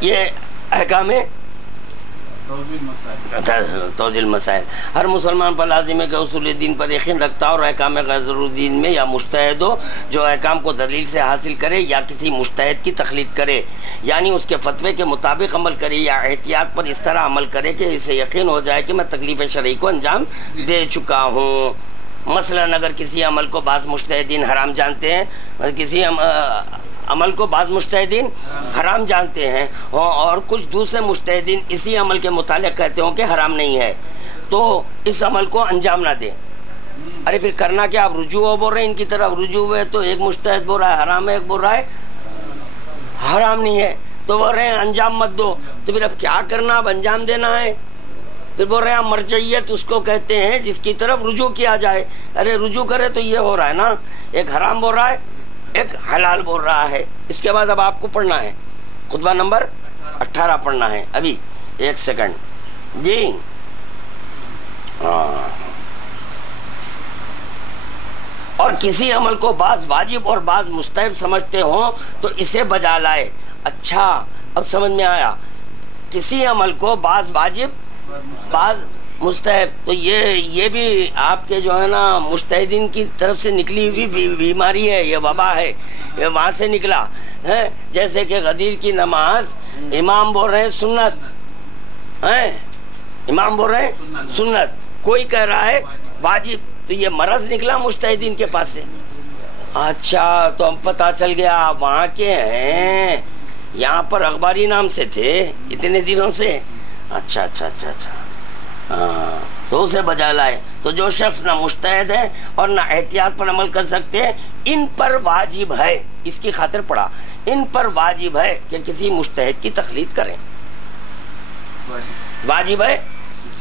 یہ احکام توضیح المسائل، ہر مسلمان پر لازم ہے کہ اصول دین پر یقین رکھتا اور احکام غیر ضروری دین میں یا مجتہد ہو جو احکام کو دلیل سے حاصل کرے یا کسی مجتہد کی تقلید کرے، یعنی اس کے فتوے کے مطابق عمل کرے یا احتیاط پر اس طرح عمل کرے کہ اسے یقین ہو جائے کہ میں تکلیف شرعی کو انجام دے چکا ہوں۔ مثلاً اگر کسی عمل کو بعض مجتہدین حرام جانتے ہیں، کسی عمل کو بعض مجتہدین حرام جانتے ہیں اور کچھ دوسرے مجتہدین اسی عمل کے متعلق کہتے ہوں کہ حرام نہیں ہے، تو اس عمل کو انجام نہ دیں۔ ارے پھر کرنا کیا؟ آپ رجوع ہو بول رہے ہیں ان کی طرف، رجوع ہوئے تو ایک مجتہد بول رہا ہے حرام ہے، ایک بول رہا ہے حرام نہیں ہے، تو بول رہے ہیں انجام مت دو، تو پھر اب کیا کرنا؟ اب انجام دینا ہے۔ پھر بول رہے ہیں مرجعیت اس کو کہتے ہیں جس کی طرف رجوع کیا جائے۔ ارے رجوع کرے تو یہ ہو رہا ہے نا، ایک حرام بول رہا ہے ایک حلال بول رہا ہے۔ اس کے بعد اب آپ کو پڑھنا ہے خطبہ نمبر 18 پڑھنا ہے ابھی. 1 سیکنڈ جی. اور کسی عمل کو بعض واجب اور بعض مستحب سمجھتے ہوں تو اسے بجا لائے. اچھا اب سمجھ میں آیا. کسی عمل کو بعض واجب بعض مستحب, تو یہ بھی آپ کے جو ہے نا مجتہدین کی طرف سے نکلی ہوئی بیماری ہے, یہ وبا ہے, یہ وہاں سے نکلا ہے. جیسے کہ غدیر کی نماز امام بول رہے ہیں سنت ہے, امام بول رہے ہیں سنت, کوئی کہہ رہا ہے واجب, تو یہ مرض نکلا مجتہدین کے پاس سے. اچھا تو ہم پتہ چل گیا وہاں کے ہیں, یہاں پر اخباری نام سے تھے اتنے دنوں سے. اچھا اچھا اچھا اچھا ہاں, تو اسے بجا لائے. تو جو شخص نہ مجتہد ہے اور نہ احتیاط پر عمل کر سکتے, ان پر واجب ہے, اس کی خاطر پڑھا, ان پر واجب ہے کہ کسی مجتہد کی تقلید کریں. واجب ہے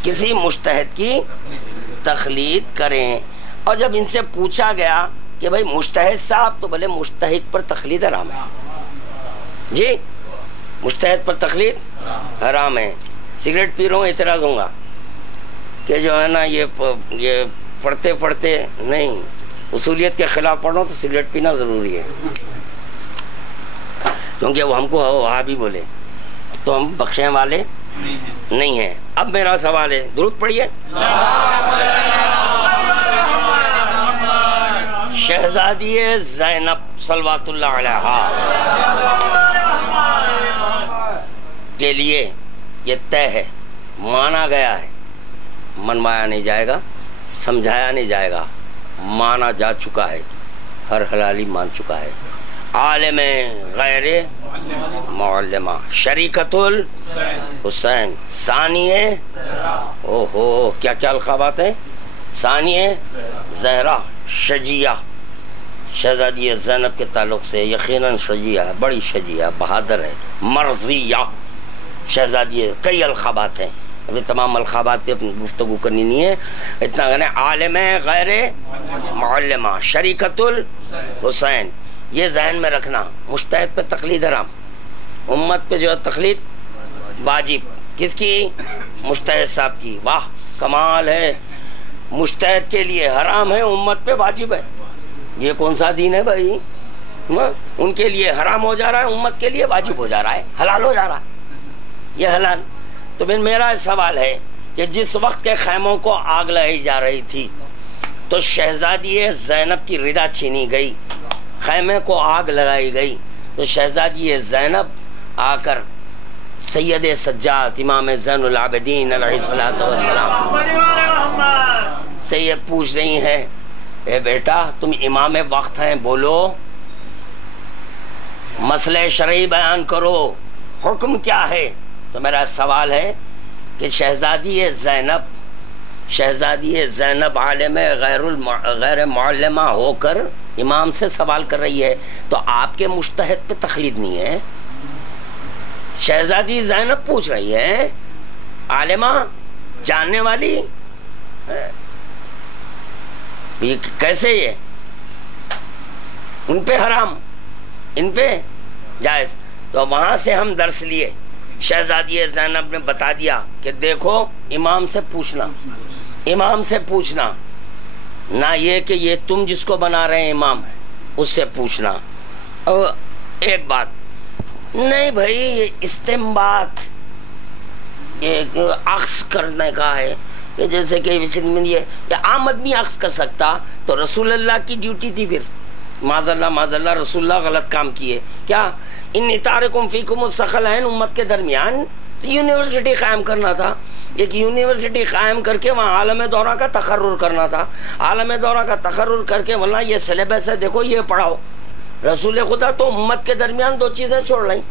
کسی مجتہد کی تقلید کریں. اور جب ان سے پوچھا گیا کہ بھائی مجتہد صاحب, تو بولے مجتہد پر تقلید حرام ہے. جی مجتہد پر تقلید حرام ہے. سگریٹ پی رہا ہوں, اعتراض ہوں گا کہ جو ہے نا یہ پڑھتے پڑھتے نہیں, اصولیت کے خلاف پڑھو تو سگریٹ پینا ضروری ہے, کیونکہ وہ ہم کو وہابی بولے تو ہم بخشنے والے نہیں ہیں. اب میرا سوال ہے, درود پڑھیے. شہزادی زینب صلوات اللہ علیہا کے لیے یہ طے ہے, مانا گیا ہے, منوایا نہیں جائے گا, سمجھایا نہیں جائے گا, مانا جا چکا ہے, ہر حلالی مان چکا ہے. عالم غیر معلمہ, شریکت الحسین, ثانیہ, اوہو کیا کیا القابات ہیں, ثانیہ زہرا, شجیہ, شہزادی زینب کے تعلق سے یقیناً شجیہ ہے, بڑی شجیہ, بہادر ہے. مرضیہ, شہزادی, کئی القابات ہیں, ابھی تمام القابات پہ گفتگو کرنی نہیں ہے, اتنا کہنا. عالم غیر معلمہ, شریکت الحسین, یہ ذہن میں رکھنا. مجتہد پہ تقلید حرام, امت پہ جو ہے تقلید واجب. کس کی؟ مجتہد صاحب کی. واہ کمال ہے, مجتہد کے لیے حرام ہے, امت پہ واجب ہے. یہ کون سا دین ہے بھائی؟ ان کے لیے حرام ہو جا رہا ہے, امت کے لیے واجب ہو جا رہا ہے, حلال ہو جا رہا ہے, یہ حلال. تو پھر میرا سوال ہے کہ جس وقت کے خیموں کو آگ لگائی جا رہی تھی تو شہزادی زینب کی رضا چھینی گئی, خیمے کو آگ لگائی گئی, تو شہزادی زینب آ کر سید سجاد امام زین العابدین علیہ الصلوۃ والسلام سے یہ پوچھ رہی ہیں, اے بیٹا تم امام وقت ہیں, بولو مسئلہ شرعی بیان کرو, حکم کیا ہے. تو میرا سوال ہے کہ شہزادی زینب عالم غیر معلمہ ہو کر امام سے سوال کر رہی ہے, تو آپ کے مجتہد پہ تقلید نہیں ہے. شہزادی زینب پوچھ رہی ہے, عالمہ جاننے والی, کیسے یہ ان پہ حرام ان پہ جائز. تو وہاں سے ہم درس لیے, شہزادی زینب نے بتا دیا کہ دیکھو امام سے پوچھنا, امام سے پوچھنا, نہ یہ کہ یہ تم جس کو بنا رہے ہیں امام اس سے پوچھنا. اور ایک بات نہیں بھائی, یہ استنباط ایک عکس کرنے کا ہے, کہ جیسے کہ یہ عام آدمی عکس کر سکتا, تو رسول اللہ کی ڈیوٹی تھی. پھر معاذ اللہ رسول اللہ غلط کام کیے, کیا ان تارکم فیکم الثقلین, امت کے درمیان یونیورسٹی قائم کرنا تھا, ایک یونیورسٹی قائم کر کے وہاں عالم دورہ کا تقرر کرنا تھا, عالم دورہ کا تقرر کر کے ورنہ یہ سلیبس ہے دیکھو یہ پڑھاؤ. رسول خدا تو امت کے درمیان دو چیزیں چھوڑ رہی.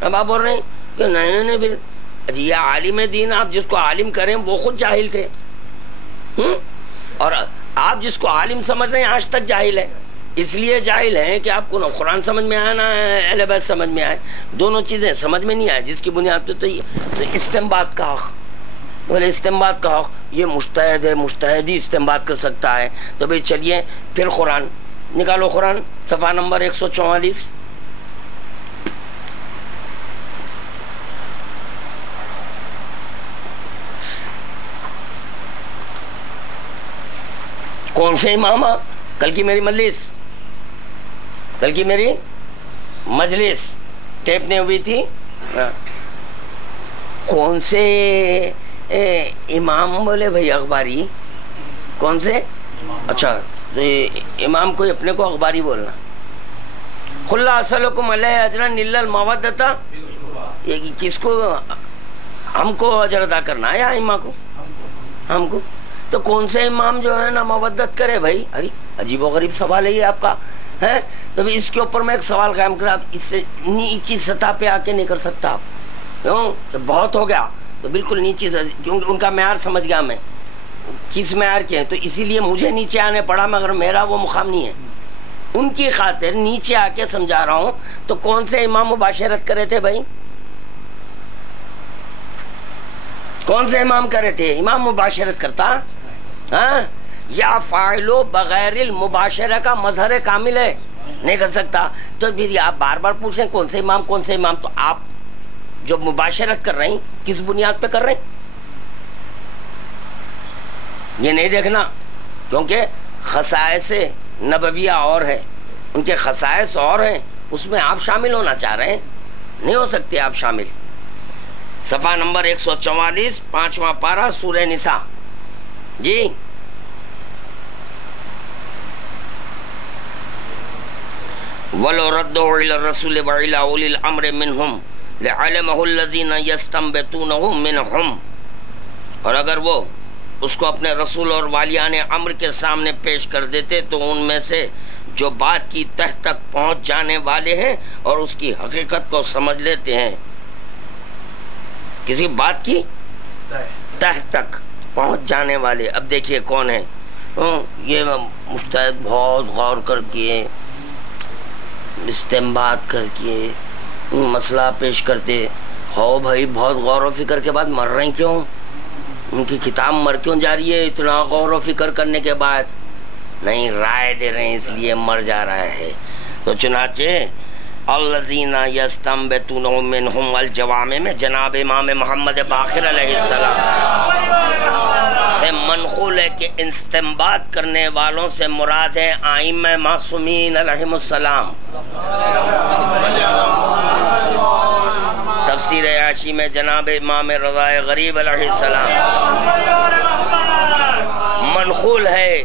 اب آپ بول رہے ہیں کہ نہیں پھر یہ عالم دین, آپ جس کو عالم کریں وہ خود جاہل تھے, اور آپ جس کو عالم سمجھ رہے ہیں آج تک جاہل ہے. اس لیے جاہل ہیں کہ آپ کو نہ قرآن سمجھ میں آیا نہ اہل بیت سمجھ میں آئے, دونوں چیزیں سمجھ میں نہیں آئے, جس کی بنیاد پہ تو استنباط کا حق, بولے استنباط کا حق, یہ مجتہد ہے, مجتہد ہی استنباط کر سکتا ہے. تو بھائی چلیے پھر قرآن نکالو, قرآن صفحہ نمبر 144, کون سے امام؟ کل کی میری مجلس ٹیپ نہیں ہوئی تھی. کون سے امام بولے بھائی؟ اخباری. کون سے؟ اچھا تو امام کوئی اپنے کو اخباری بولنا. خلا اسلکم علیہ اجرا الا المودۃ. یہ کس کو؟ ہم کو اجر ادا کرنا ہے یا امام کو؟ ہم کو. تو کون سے امام جو ہے نا مودت کرے بھائی؟ ارے عجیب و غریب سوال ہے یہ آپ کا ہے. تو اس کے اوپر میں ایک سوال قائم کرا. اس سے نیچی سطح پہ آ کے نہیں کر سکتا آپ. کیوں؟ بہت ہو گیا تو بالکل نیچی، کیونکہ ان کا معیار سمجھ گیا میں کس معیار کے ہیں، تو اسی لیے مجھے نیچے آنے پڑا، مگر میرا وہ مقام نہیں ہے. ان کی خاطر نیچے آ کے سمجھا رہا ہوں. تو کون سے امام مباشرت کرے تھے بھائی؟ کون سے امام کرے تھے؟ امام مباشرت کرتا ہاں یا فاعلو بغیر المباشرہ کا مظہر کامل ہے، نہیں کر سکتا. تو پھر آپ بار بار پوچھیں کون سے امام کون سے امام. تو آپ جو مباشرت کر رہے ہیں کس بنیاد پہ کر رہے ہیں یہ نہیں دیکھنا، کیونکہ خصائص نبویہ اور ہے، ان کے خصائص اور ہیں، اس میں آپ شامل ہونا چاہ رہے ہیں، نہیں ہو سکتے آپ شامل. صفحہ نمبر 144 5واں پارہ سورہ نساء. جی وَلَوْ رَدُّوهُ إِلَى الرَّسُولِ وَإِلَى أُولِي الْأَمْرِ مِنْهُمْ لَعَلِمَهُ الَّذِينَ يَسْتَنبِطُونَهُ مِنْهُمْ. اور اگر وہ اس کو اپنے رسول اور والیان امر کے سامنے پیش کر دیتے تو ان میں سے جو بات کی تہ تک پہنچ جانے والے ہیں اور اس کی حقیقت کو سمجھ لیتے ہیں. کسی بات کی تہ تک پہنچ جانے والے. اب دیکھیے کون ہے یہ مجتہد، بہت غور کر کے استنباط کر کے مسئلہ پیش کرتے ہو. بھائی بہت غور و فکر کے بعد مر رہے ہیں کیوں؟ ان کی کتاب مر کیوں جا رہی ہے؟ اتنا غور و فکر کرنے کے بعد نہیں، رائے دے رہے ہیں اس لیے مر جا رہا ہے. تو چنانچہ الذین یستنبطون منہم الجوامع میں جناب امام محمد باقر علیہ السلام سے منقول ہے کہ استنباط کرنے والوں سے مراد ہے ائمہ معصومین علیہم السلام. تفسیر عیاشی میں جناب امام رضا غریب علیہ السلام منقول ہے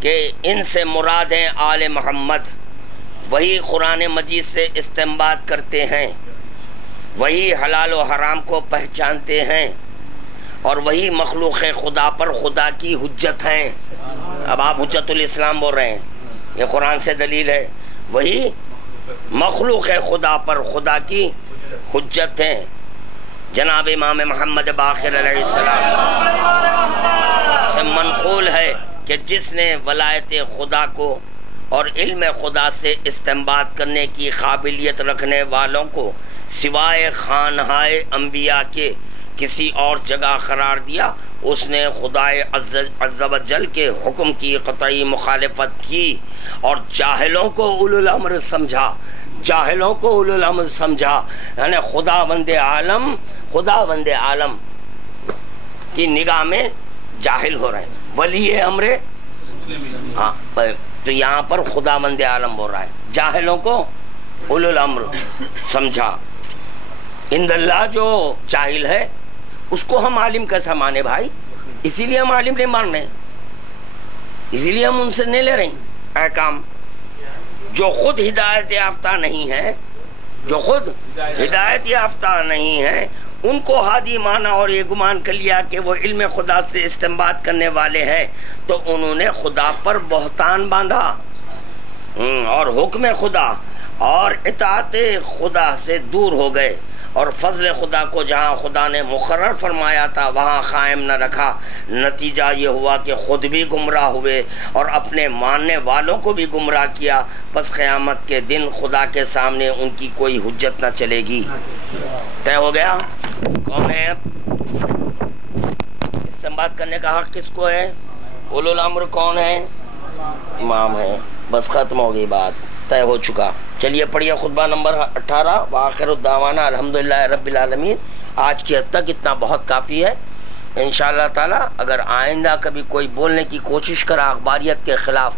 کہ ان سے مراد ہیں آل محمد. وہی قرآن مجید سے استنباط کرتے ہیں، وہی حلال و حرام کو پہچانتے ہیں، اور وہی مخلوق خدا پر خدا کی حجت ہیں. اب آپ حجت الاسلام بول رہے ہیں، یہ قرآن سے دلیل ہے. وہی مخلوق خدا پر خدا کی حجت ہیں. جناب امام محمد باقر علیہ السلام سے منقول ہے کہ جس نے ولایت خدا کو اور علم خدا سے استنباط کرنے کی قابلیت رکھنے والوں کو سوائے خانہائے انبیاء کے کسی اور جگہ قرار دیا، اس نے خدائے عز و جل کے حکم کی قطعی مخالفت کی اور جاہلوں کو اولو الامر سمجھا. جاہلوں کو اولو الامر سمجھا، یعنی خداوند عالم کی نگاہ میں جاہل ہو رہے ہیں. ولی امر، ہاں تو یہاں پر خداوند عالم بول رہا ہے، جاہلوں کو اولو الامر سمجھا. عند اللہ جو جاہل ہے اس کو ہم عالم کیسا مانے بھائی؟ اسی لیے ہم عالم نہیں مان رہے، اسی لیے ہم ان سے نہیں لے رہے ہیں احکام. جو خود ہدایت یافتہ نہیں ہے، جو خود ہدایت یافتہ نہیں ہے، ان کو ہادی مانا اور یہ گمان کر لیا کہ وہ علم خدا سے استنباط کرنے والے ہیں، تو انہوں نے خدا پر بہتان باندھا اور حکم خدا اور اطاعت خدا سے دور ہو گئے، اور فضل خدا کو جہاں خدا نے مقرر فرمایا تھا وہاں قائم نہ رکھا. نتیجہ یہ ہوا کہ خود بھی گمراہ ہوئے اور اپنے ماننے والوں کو بھی گمراہ کیا. پس قیامت کے دن خدا کے سامنے ان کی کوئی حجت نہ چلے گی. طے ہو گیا کون ہے؟ استنباط کرنے کا حق کس کو ہے؟ اولو الامر کون ہے؟ امام ہے. بس ختم ہو گئی بات، طے ہو چکا. چلیے پڑھیے خطبہ نمبر 18. وآخر الدعوانا الحمدللہ رب العالمین. آج کی حد تک اتنا بہت کافی ہے. انشاءاللہ تعالی اگر آئندہ کبھی کوئی بولنے کی کوشش کرا اخباریت کے خلاف،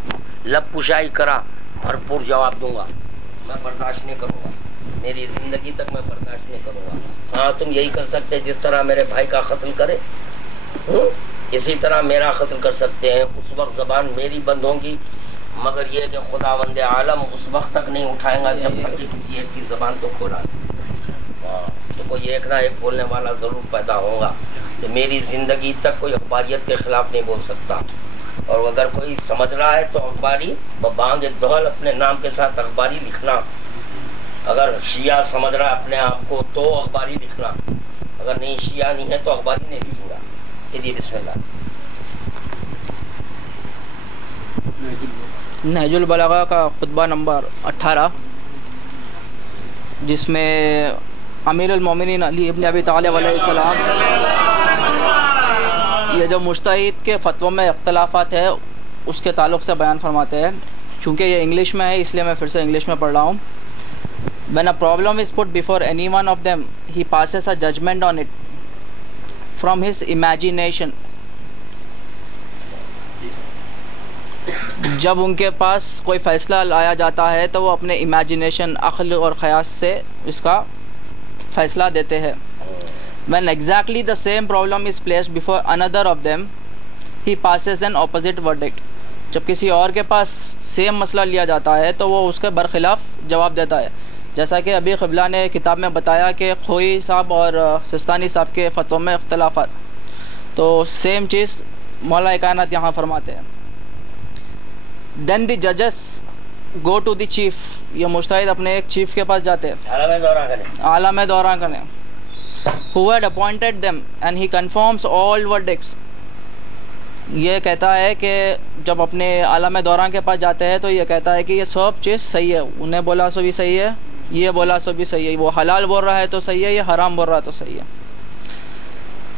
لب کشائی کرا، بھرپور جواب دوں گا. میں برداشت نہیں کروں گا، میری زندگی تک میں برداشت نہیں کروں گا. ہاں تم یہی کر سکتے جس طرح میرے بھائی کا قتل کرے، اسی طرح میرا قتل کر سکتے ہیں. اس وقت زبان میری بند ہوگی، مگر یہ کہ خداوند عالم اس وقت تک نہیں اٹھائیں گا جب تک کہ کسی ایک کی زبان تو کھولا. تو کوئی ایک نہ ایک بولنے والا ضرور پیدا ہوگا. تو میری زندگی تک کوئی اخباریت کے خلاف نہیں بول سکتا. اور اگر کوئی سمجھ رہا ہے تو اخباری بانگ دول اپنے نام کے ساتھ اخباری لکھنا. اگر شیعہ سمجھ رہا ہے اپنے آپ کو تو اخباری لکھنا، اگر نہیں شیعہ نہیں ہے تو اخباری نہیں لکھوں گا. چلیے بسم اللہ. نہج البلاغہ کا خطبہ نمبر 18، جس میں امیر المومنین علی ابن ابی طالب علیہ السلام یہ جو مجتہد کے فتووں میں اختلافات ہے اس کے تعلق سے بیان فرماتے ہیں. چونکہ یہ انگلش میں ہے اس لیے میں پھر سے انگلش میں پڑھ رہا ہوں. When a problem is put before any one of them, he passes a judgment on it from his imagination. جب ان کے پاس کوئی فیصلہ لایا جاتا ہے تو وہ اپنے امیجنیشن، عقل اور خیال سے اس کا فیصلہ دیتے ہیں. When exactly the same problem is placed before another of them, he passes an opposite verdict. جب کسی اور کے پاس سیم مسئلہ لیا جاتا ہے تو وہ اس کے برخلاف جواب دیتا ہے. جیسا کہ ابھی قبلہ نے کتاب میں بتایا کہ خوئی صاحب اور سستانی صاحب کے فتووں میں اختلافات، تو سیم چیز مولا کائنات یہاں فرماتے ہیں. Then the judges go to the chief. یہ مجتہد اپنے ایک چیف کے پاس جاتے ہیں، عالم دوران کرنے، who had appointed them and he confirms all verdicts. یہ کہتا ہے کہ جب اپنے عالم دوران کے پاس جاتے ہیں تو یہ کہتا ہے کہ یہ سب چیز صحیح ہے، انہیں بولا سو بھی صحیح ہے، یہ بولا سو بھی صحیح ہے، وہ حلال بول رہا ہے تو صحیح ہے، یہ حرام بول رہا ہے تو صحیح ہے.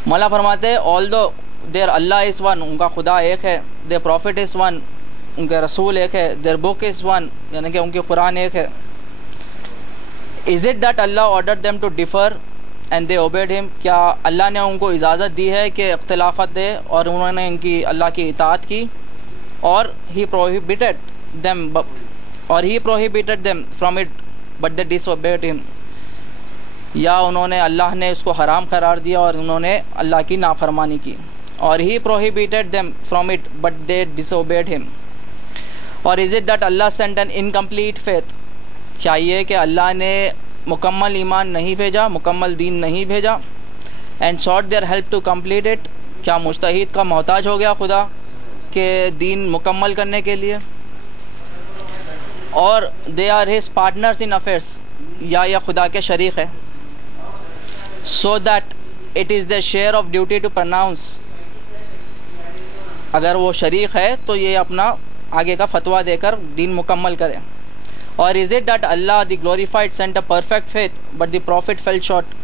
مولا فرماتے ہیں although their Allah is one، ان کا خدا ایک ہے، their prophet is one، ان کے رسول ایک ہے، their book is one، یعنی کہ ان کی قرآن ایک ہے. Is it that Allah ordered them to differ and they obeyed him؟ کیا اللہ نے ان کو اجازت دی ہے کہ اختلافات دے اور انہوں نے ان کی اللہ کی اطاعت کی؟ اور he prohibited them from it but they disobeyed him. یا انہوں نے اللہ نے اس کو حرام قرار دیا اور انہوں نے اللہ کی نافرمانی کی. اور he prohibited them from it but they disobeyed him. اور is it that Allah sent an incomplete faith؟ کیا یہ کہ اللہ نے مکمل ایمان نہیں بھیجا، مکمل دین نہیں بھیجا؟ and sought their help to complete it، کیا مجتہد کا محتاج ہو گیا خدا کہ دین مکمل کرنے کے لیے؟ اور they are his partners in affairs، یا یہ خدا کے شریک ہے. so that it is their share of duty to pronounce، اگر وہ شریک ہے تو یہ اپنا آگے کا فتویٰ دے کر دین مکمل کرے. اور is it that Allah the glorified sent a perfect faith but the prophet fell short،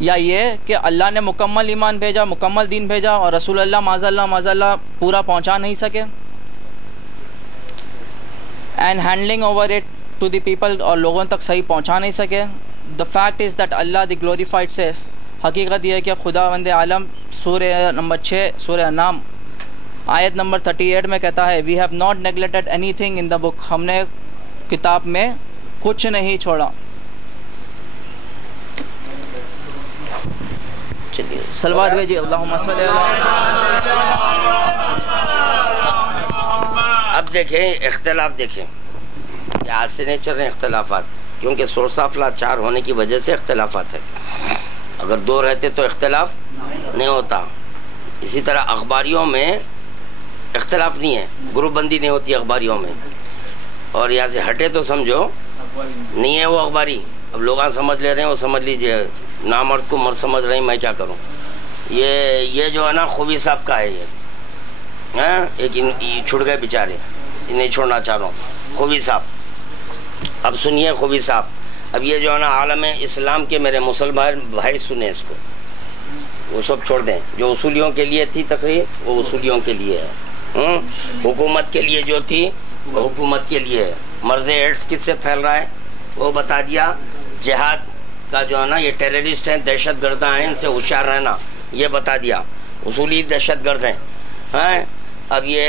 یا یہ کہ اللہ نے مکمل ایمان بھیجا، مکمل دین بھیجا اور رسول اللہ معاذ اللہ پورا پہنچا نہیں سکے. and handling over it to the people، اور لوگوں تک صحیح پہنچا نہیں سکے. the fact is that Allah the glorified says، حقیقت یہ ہے کہ خداوند عالم سورہ نمبر 6 سورہ انعام آیت نمبر 38 میں کہتا ہے we have not neglected anything in the book، ہم نے کتاب میں کچھ نہیں چھوڑا. چلیے صلوات بھیجیے اللہم صلی اللہ. اب دیکھیں اختلاف، دیکھیں یہ آج سے نہیں چل رہے اختلافات، کیونکہ سورس آف لاچار ہونے کی وجہ سے اختلافات ہے. اگر دو رہتے تو اختلاف نہیں ہوتا. اسی طرح اخباریوں میں اختلاف نہیں ہے، گروپ بندی نہیں ہوتی اخباریوں میں. اور یہاں سے ہٹے تو سمجھو نہیں ہے وہ اخباری. اب لوگ سمجھ لے رہے ہیں، وہ سمجھ لیجئے، نامرد کو مرد سمجھ رہے ہیں، میں کیا کروں. یہ جو ہے نا خوبی صاحب کا ہے، یہ ایک چھوڑ گئے بیچارے، نہیں چھوڑنا چاہ رہا ہوں. خوبی صاحب اب سنیے، خوبی صاحب اب یہ جو ہے نا عالم اسلام کے میرے مسلمان بھائی سنیں اس کو، وہ سب چھوڑ دیں. جو اصولیوں کے لیے تھی تقریر وہ اصولیوں کے لیے ہے، حکومت کے لیے جو تھی وہ حکومت کے لیے ہے. مرض ایڈس کس سے پھیل رہا ہے وہ بتا دیا. جہاد کا جو ہے نا یہ ٹیررسٹ ہیں، دہشت گرداں ہیں، ان سے ہوشیار رہنا یہ بتا دیا. اصولی دہشت گرد ہیں. اب یہ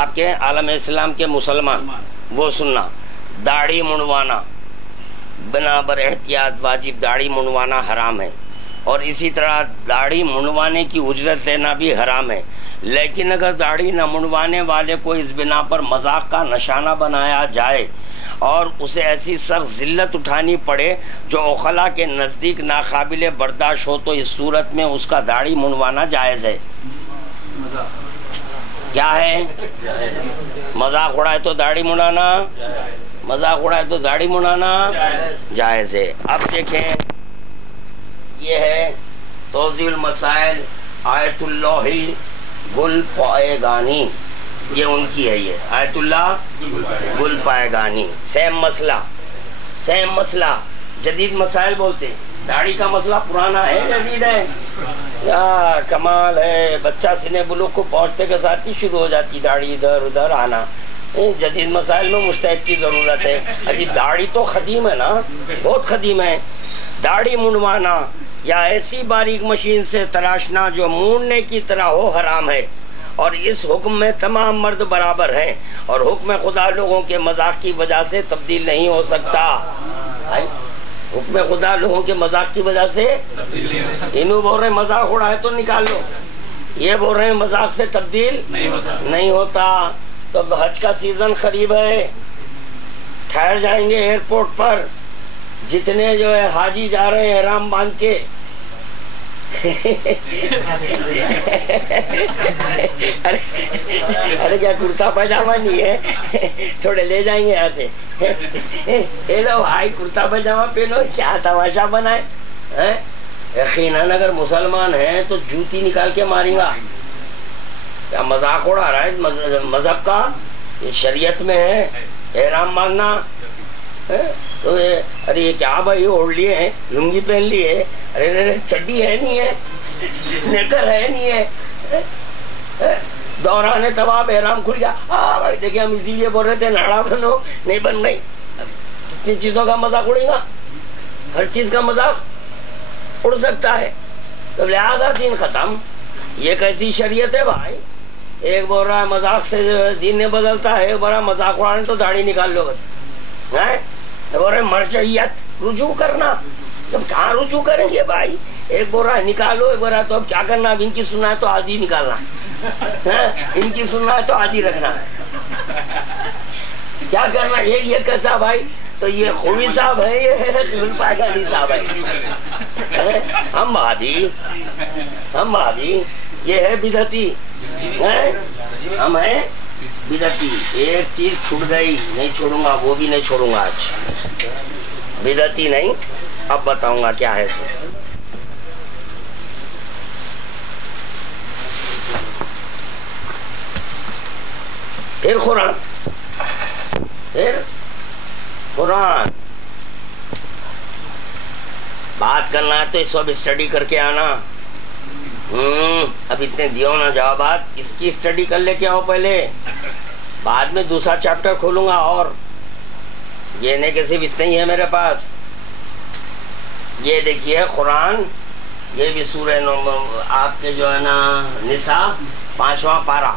آپ کے عالم اسلام کے مسلمان وہ سننا، داڑھی منڈوانا بنا بر احتیاط واجب، داڑھی منڈوانا حرام ہے، اور اسی طرح داڑھی منڈوانے کی اجرت دینا بھی حرام ہے. لیکن اگر داڑھی نہ منڈوانے والے کو اس بنا پر مذاق کا نشانہ بنایا جائے اور اسے ایسی سخت ذلت اٹھانی پڑے جو عقلاء کے نزدیک ناقابل برداشت ہو، تو اس صورت میں اس کا داڑھی منڈوانا جائز ہے. کیا ہے؟ مذاق اڑائے تو داڑھی منڈانا، مذاق اڑائے تو داڑھی منڈانا جائز ہے. اب دیکھیں، یہ ہے توضیح المسائل آیت اللہ گل پائے-گانی، یہ ان کی ہے، یہ آیت اللہ گل پائے-گانی. سیم مسئلہ جدید مسائل بولتے ہیں. داڑھی کا مسئلہ پرانا ہے جدید ہے؟ کیا کمال ہے، بچہ سنے بلوغ کو پہنچتے کے ساتھ ہی شروع ہو جاتی داڑھی ادھر ادھر آنا. جدید مسائل میں مجتہد کی ضرورت ہے. عجیب، داڑھی تو قدیم ہے نا، بہت قدیم ہے. داڑھی منڈوانا یا ایسی باریک مشین سے تراشنا جو مونڈنے کی طرح ہو حرام ہے، اور اس حکم میں تمام مرد برابر ہیں، اور حکم خدا لوگوں کے مذاق کی وجہ سے تبدیل نہیں ہو سکتا. حکم خدا لوگوں کے مذاق کی وجہ سے، انہوں بول رہے ہیں مذاق اڑائے تو نکال لو، یہ بول رہے ہیں مذاق سے تبدیل نہیں ہوتا. تو حج کا سیزن قریب ہے، ٹھہر جائیں گے ایئرپورٹ پر. جتنے جو ہے حاجی جا رہے ہیں احرام باندھ کے، ارے کیا کرتا پاجامہ نہیں ہے؟ تھوڑے لے جائیں گے یہاں سے. اے لو بھائی کرتا پاجامہ پہنو، کیا تماشا بنائے. یقیناً اگر مسلمان ہیں تو جوتی نکال کے ماریں گا. کیا مذاق اڑا رہا ہے مذہب کا؟ یہ شریعت میں ہے احرام باندھنا. تو ارے یہ کیا بھائی اوڑھ لیے ہیں، لنگی پہن لی ہے، ارے چڈی ہے نہیں ہے، نیکر ہے نہیں ہے. دوران طواف احرام کھل گیا. ہاں بھائی دیکھیں، ہم اسی لیے بول رہے تھے ناڑا بنو، نہیں بن گئی. کتنی چیزوں کا مذاق اڑے گا، ہر چیز کا مذاق اڑ سکتا ہے. تو لہٰذا دین ختم. یہ کیسی شریعت ہے بھائی؟ ایک بول رہا ہے مذاق سے دین نہیں بدلتا ہے، ایک بول رہا ہے مذاق اڑانے تو داڑھی نکال لو. بول رہے مرجعیت، رجوع کرنا. تب کہاں رجوع کریں گے بھائی؟ ایک بول رہا ہے نکالو، ایک بول رہا ہے تو اب کیا کرنا؟ اب ان کی سننا ہے تو آدھی نکالنا، ان کی سننا ہے تو آدھی رکھنا. کیا کرنا؟ یہ کیسا بھائی؟ تو یہ خوبی صاحب ہے، یہ گل پائے-گانی صاحب ہے. ہم بھابی یہ ہے بدعتی، ہم ہیں بدعتی. ایک چیز چھوٹ گئی، نہیں چھوڑوں گا، وہ بھی نہیں چھوڑوں گا آج. بدعتی نہیں، اب بتاؤں گا کیا ہے. پھر قرآن بات کرنا ہے تو اس وقت اسٹڈی کر کے آنا. اب اتنے دیو نا جوابات، اس کی اسٹڈی کر لے کے آؤ پہلے، بعد میں دوسرا چیپٹر کھولوں گا. اور یہ نہیں کہ صرف اتنا ہی ہے میرے پاس. یہ دیکھیے قرآن، یہ بھی سورہ آپ کے جو ہے نا نساء 5واں پارہ،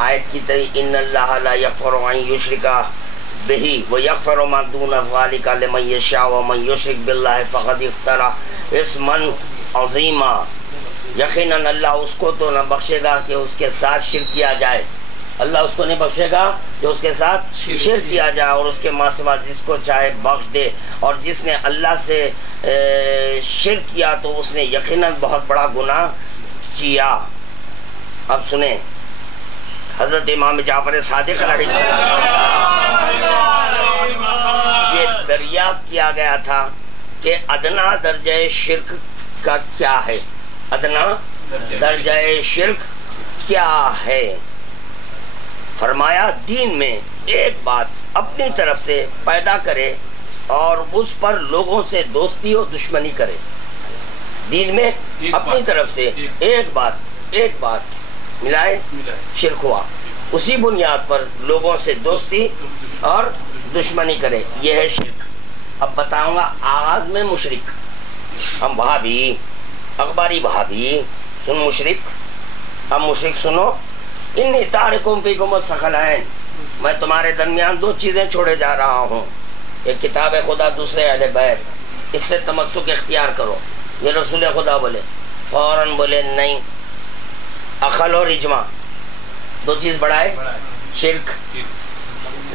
آیت کی تئی ان اللہ لا یغفر ان یشرک بہ ویغفر ما دون ذلک لمن یشاء ومن یشرک باللہ فقد افترى اسما عظیما. یقیناً اللہ اس کو تو نہ بخشے گا کہ اس کے ساتھ شرک کیا جائے. اللہ اس کو نہیں بخشے گا کہ اس کے ساتھ شرک کیا جائے، اور اس کے ماں سوا جس کو چاہے بخش دے. اور جس نے اللہ سے شرک کیا تو اس نے یقیناً بہت بڑا گناہ کیا. اب سنیں، حضرت امام جعفر صادق علیہ السلام یہ دریافت کیا گیا تھا کہ ادنا درجہ شرک کا کیا ہے. ادنا درجہ شرک کیا ہے؟ فرمایا دین میں ایک بات اپنی طرف سے پیدا کرے اور اس پر لوگوں سے دوستی و دشمنی کرے. دین میں اپنی طرف سے ایک بات ملائے، شرک ہوا. اسی بنیاد پر لوگوں سے دوستی اور دشمنی کرے، یہ ہے شرک. اب بتاؤں گا آغاز میں مشرک. ہم وہابی، اخباری وہابی، سن مشرک، اب مشرک سنو، انی تارکم فیکم الثقلین، میں تمہارے درمیان دو چیزیں چھوڑے جا رہا ہوں، ایک کتاب خدا، دوسرے اہل بیت، اس سے تمسک اختیار کرو۔ یہ رسول خدا بولے، فوراً بولے نہیں، عقل اور اجماع دو چیز بڑھائے، شرک،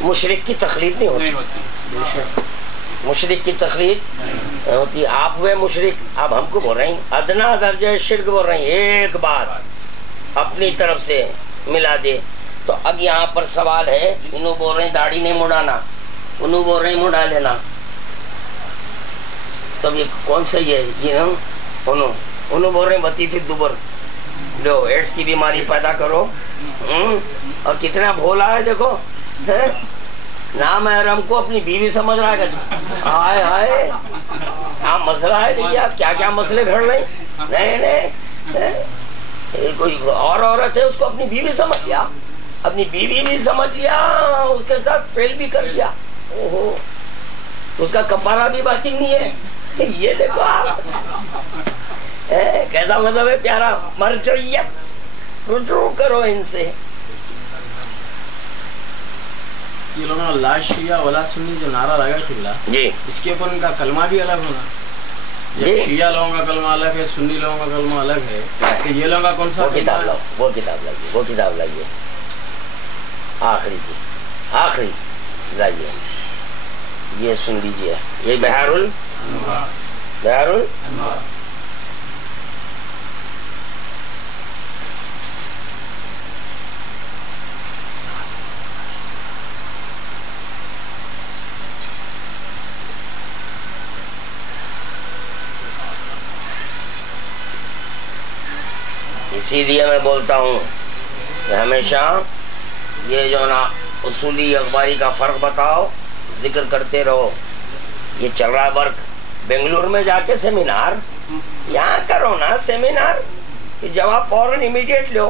مشرک کی تقلید نہیں ہوتی، مشرک کی تقلید ہوتی، آپ ہوئے مشرک، آپ ہم کو بول رہے ہیں ادنا درجہ شرک بول رہے ہیں، ایک بات اپنی طرف سے ملا دے۔ تو اب یہاں پر سوال ہے، انہوں بول رہے ہیں داڑھی نہیں مڑانا، انہوں بول رہے ہیں مڑا لینا، تو یہ کون سا یہ انہوں بول رہے ہیں وطیفی دوبر لو، ایڈس کی بیماری پیدا کرو، اور کتنا بھولا ہے دیکھو، نامحرم کو اپنی بیوی سمجھ رہا ہے، ہائے ہائے ہاں مسئلہ ہے، دیکھیے آپ کیا کیا مسئلے گھڑ رہے ہیں، نہیں کوئی اور عورت ہے اس کو اپنی بیوی سمجھ لیا، اپنی بیوی بھی سمجھ لیا، اس کے ساتھ فیل بھی کر لیا، اوہو اس کا کفارہ بھی باقی نہیں ہے۔ یہ دیکھو آپ کیسا مذہب ہے پیارا، مرجعیت، رجوع کرو ان سے۔ یہ لوگوں نے لا شیعہ ولا سنی جو نعرہ لگا قبلہ، جی اس کے اوپر ان کا کلمہ بھی الگ ہونا، جب شیعہ لوگوں کا کلمہ الگ ہے، سنی لوگوں کا کلمہ الگ ہے، کہ یہ لوگوں کا کون سا کتاب لاؤ، وہ کتاب لائیے، وہ کتاب لائیے، آخری کی آخری لائیے، یہ سن لیجیے، یہ بحار اسی لیے میں بولتا ہوں کہ ہمیشہ یہ جو نا اصولی اخباری کا فرق بتاؤ، ذکر کرتے رہو۔ یہ چل رہا ہے ورک، بنگلور میں جا کے سیمینار، یہاں کرو نا سیمینار، جواب فوراً امیڈیٹ لو،